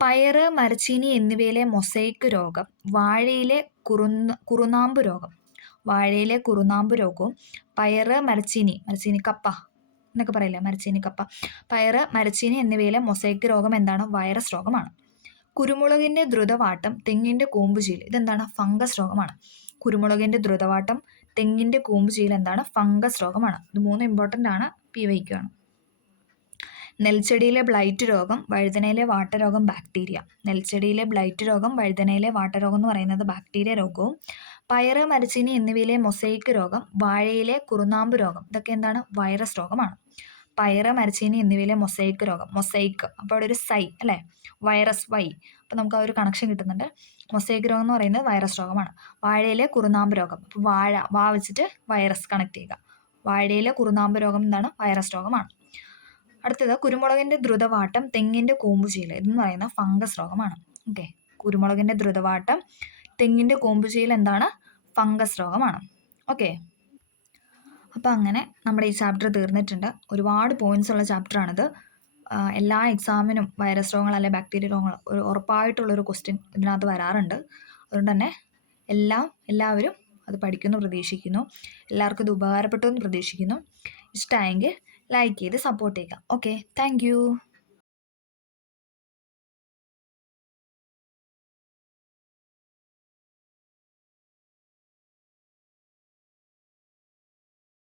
പയറ്, മരച്ചീനി എന്നിവയിലെ മൊസൈക്ക് രോഗം, വാഴയിലെ കുറുനാമ്പ് രോഗം, വാഴയിലെ കുറുനാമ്പ് രോഗവും, പയറ്, മരച്ചീനി കപ്പ എന്നൊക്കെ പറയില്ലേ, മരച്ചീനി കപ്പ, പയറ്, മരച്ചീനി എന്നിവയിലെ മൊസൈക്ക് രോഗം എന്താണ്, വൈറസ് രോഗമാണ്. കുരുമുളകിൻ്റെ ദ്രുതവാട്ടം, തെങ്ങിൻ്റെ കൂമ്പുചീൽ, ഇതെന്താണ്, ഫംഗസ് രോഗമാണ്. കുരുമുളകിൻ്റെ ദ്രുതവാട്ടം, തെങ്ങിൻ്റെ കൂമ്പുചീൽ എന്താണ്, ഫംഗസ് രോഗമാണ്. ഇത് 3 ഇമ്പോർട്ടൻ്റ് ആണ്, PYQ-ആണ്. നെൽച്ചെടിയിലെ ബ്ലൈറ്റ് രോഗം, വഴുതനയിലെ വാട്ടരോഗം ബാക്ടീരിയ. നെൽച്ചെടിയിലെ ബ്ലൈറ്റ് രോഗം, വഴുതനയിലെ വാട്ടരോഗം എന്ന് പറയുന്നത് ബാക്ടീരിയ രോഗവും, പയറ്, മരച്ചീനി എന്നിവയിലെ മൊസൈക്ക് രോഗം, വാഴയിലെ കുറുനാമ്പ് രോഗം, ഇതൊക്കെ എന്താണ്, വൈറസ് രോഗമാണ്. പയറ്, മരച്ചീനി എന്നിവയിലെ മൊസൈക്ക് രോഗം, മൊസൈക്ക്, അപ്പോൾ അവിടെ ഒരു സൈ അല്ലേ, വൈറസ് വൈ, അപ്പോൾ നമുക്ക് ആ ഒരു കണക്ഷൻ കിട്ടുന്നുണ്ട്. മൊസൈക്ക് രോഗം എന്ന് പറയുന്നത് വൈറസ് രോഗമാണ്. വാഴയിലെ കുറുനാമ്പ് രോഗം, അപ്പോൾ വാ വെച്ചിട്ട് വൈറസ് കണക്ട് ചെയ്യുക. വാഴയിലെ കുറുനാമ്പ് രോഗം എന്താണ്, വൈറസ് രോഗമാണ്. അടുത്തത് കുരുമുളകിൻ്റെ ദ്രുതവാട്ടം, തെങ്ങിൻ്റെ കൂമ്പുചീൽ, ഇതെന്ന് പറയുന്ന ഫംഗസ് രോഗമാണ്. ഓക്കെ, കുരുമുളകിൻ്റെ ദ്രുതവാട്ടം, തെങ്ങിൻ്റെ കൂമ്പുചീൽ എന്താണ്, ഫംഗസ് രോഗമാണ്. ഓക്കെ, അപ്പോൾ അങ്ങനെ നമ്മുടെ ഈ ചാപ്റ്റർ തീർന്നിട്ടുണ്ട്. ഒരുപാട് പോയിന്റ്സ് ഉള്ള ചാപ്റ്ററാണിത്. എല്ലാ എക്സാമിനും വൈറസ് രോഗങ്ങൾ അല്ലെങ്കിൽ ബാക്ടീരിയ രോഗങ്ങൾ ഉറപ്പായിട്ടുള്ളൊരു ക്വസ്റ്റ്യൻ ഇതിനകത്ത് വരാറുണ്ട്. അതുകൊണ്ട് തന്നെ എല്ലാവരും അത് പഠിക്കുമെന്ന് പ്രതീക്ഷിക്കുന്നു. എല്ലാവർക്കും ഇത് ഉപകാരപ്പെട്ടു എന്ന് പ്രതീക്ഷിക്കുന്നു. ഇഷ്ടമായെങ്കിൽ ലൈക്ക് ചെയ്ത് സപ്പോർട്ട് ചെയ്യുക. Okay, thank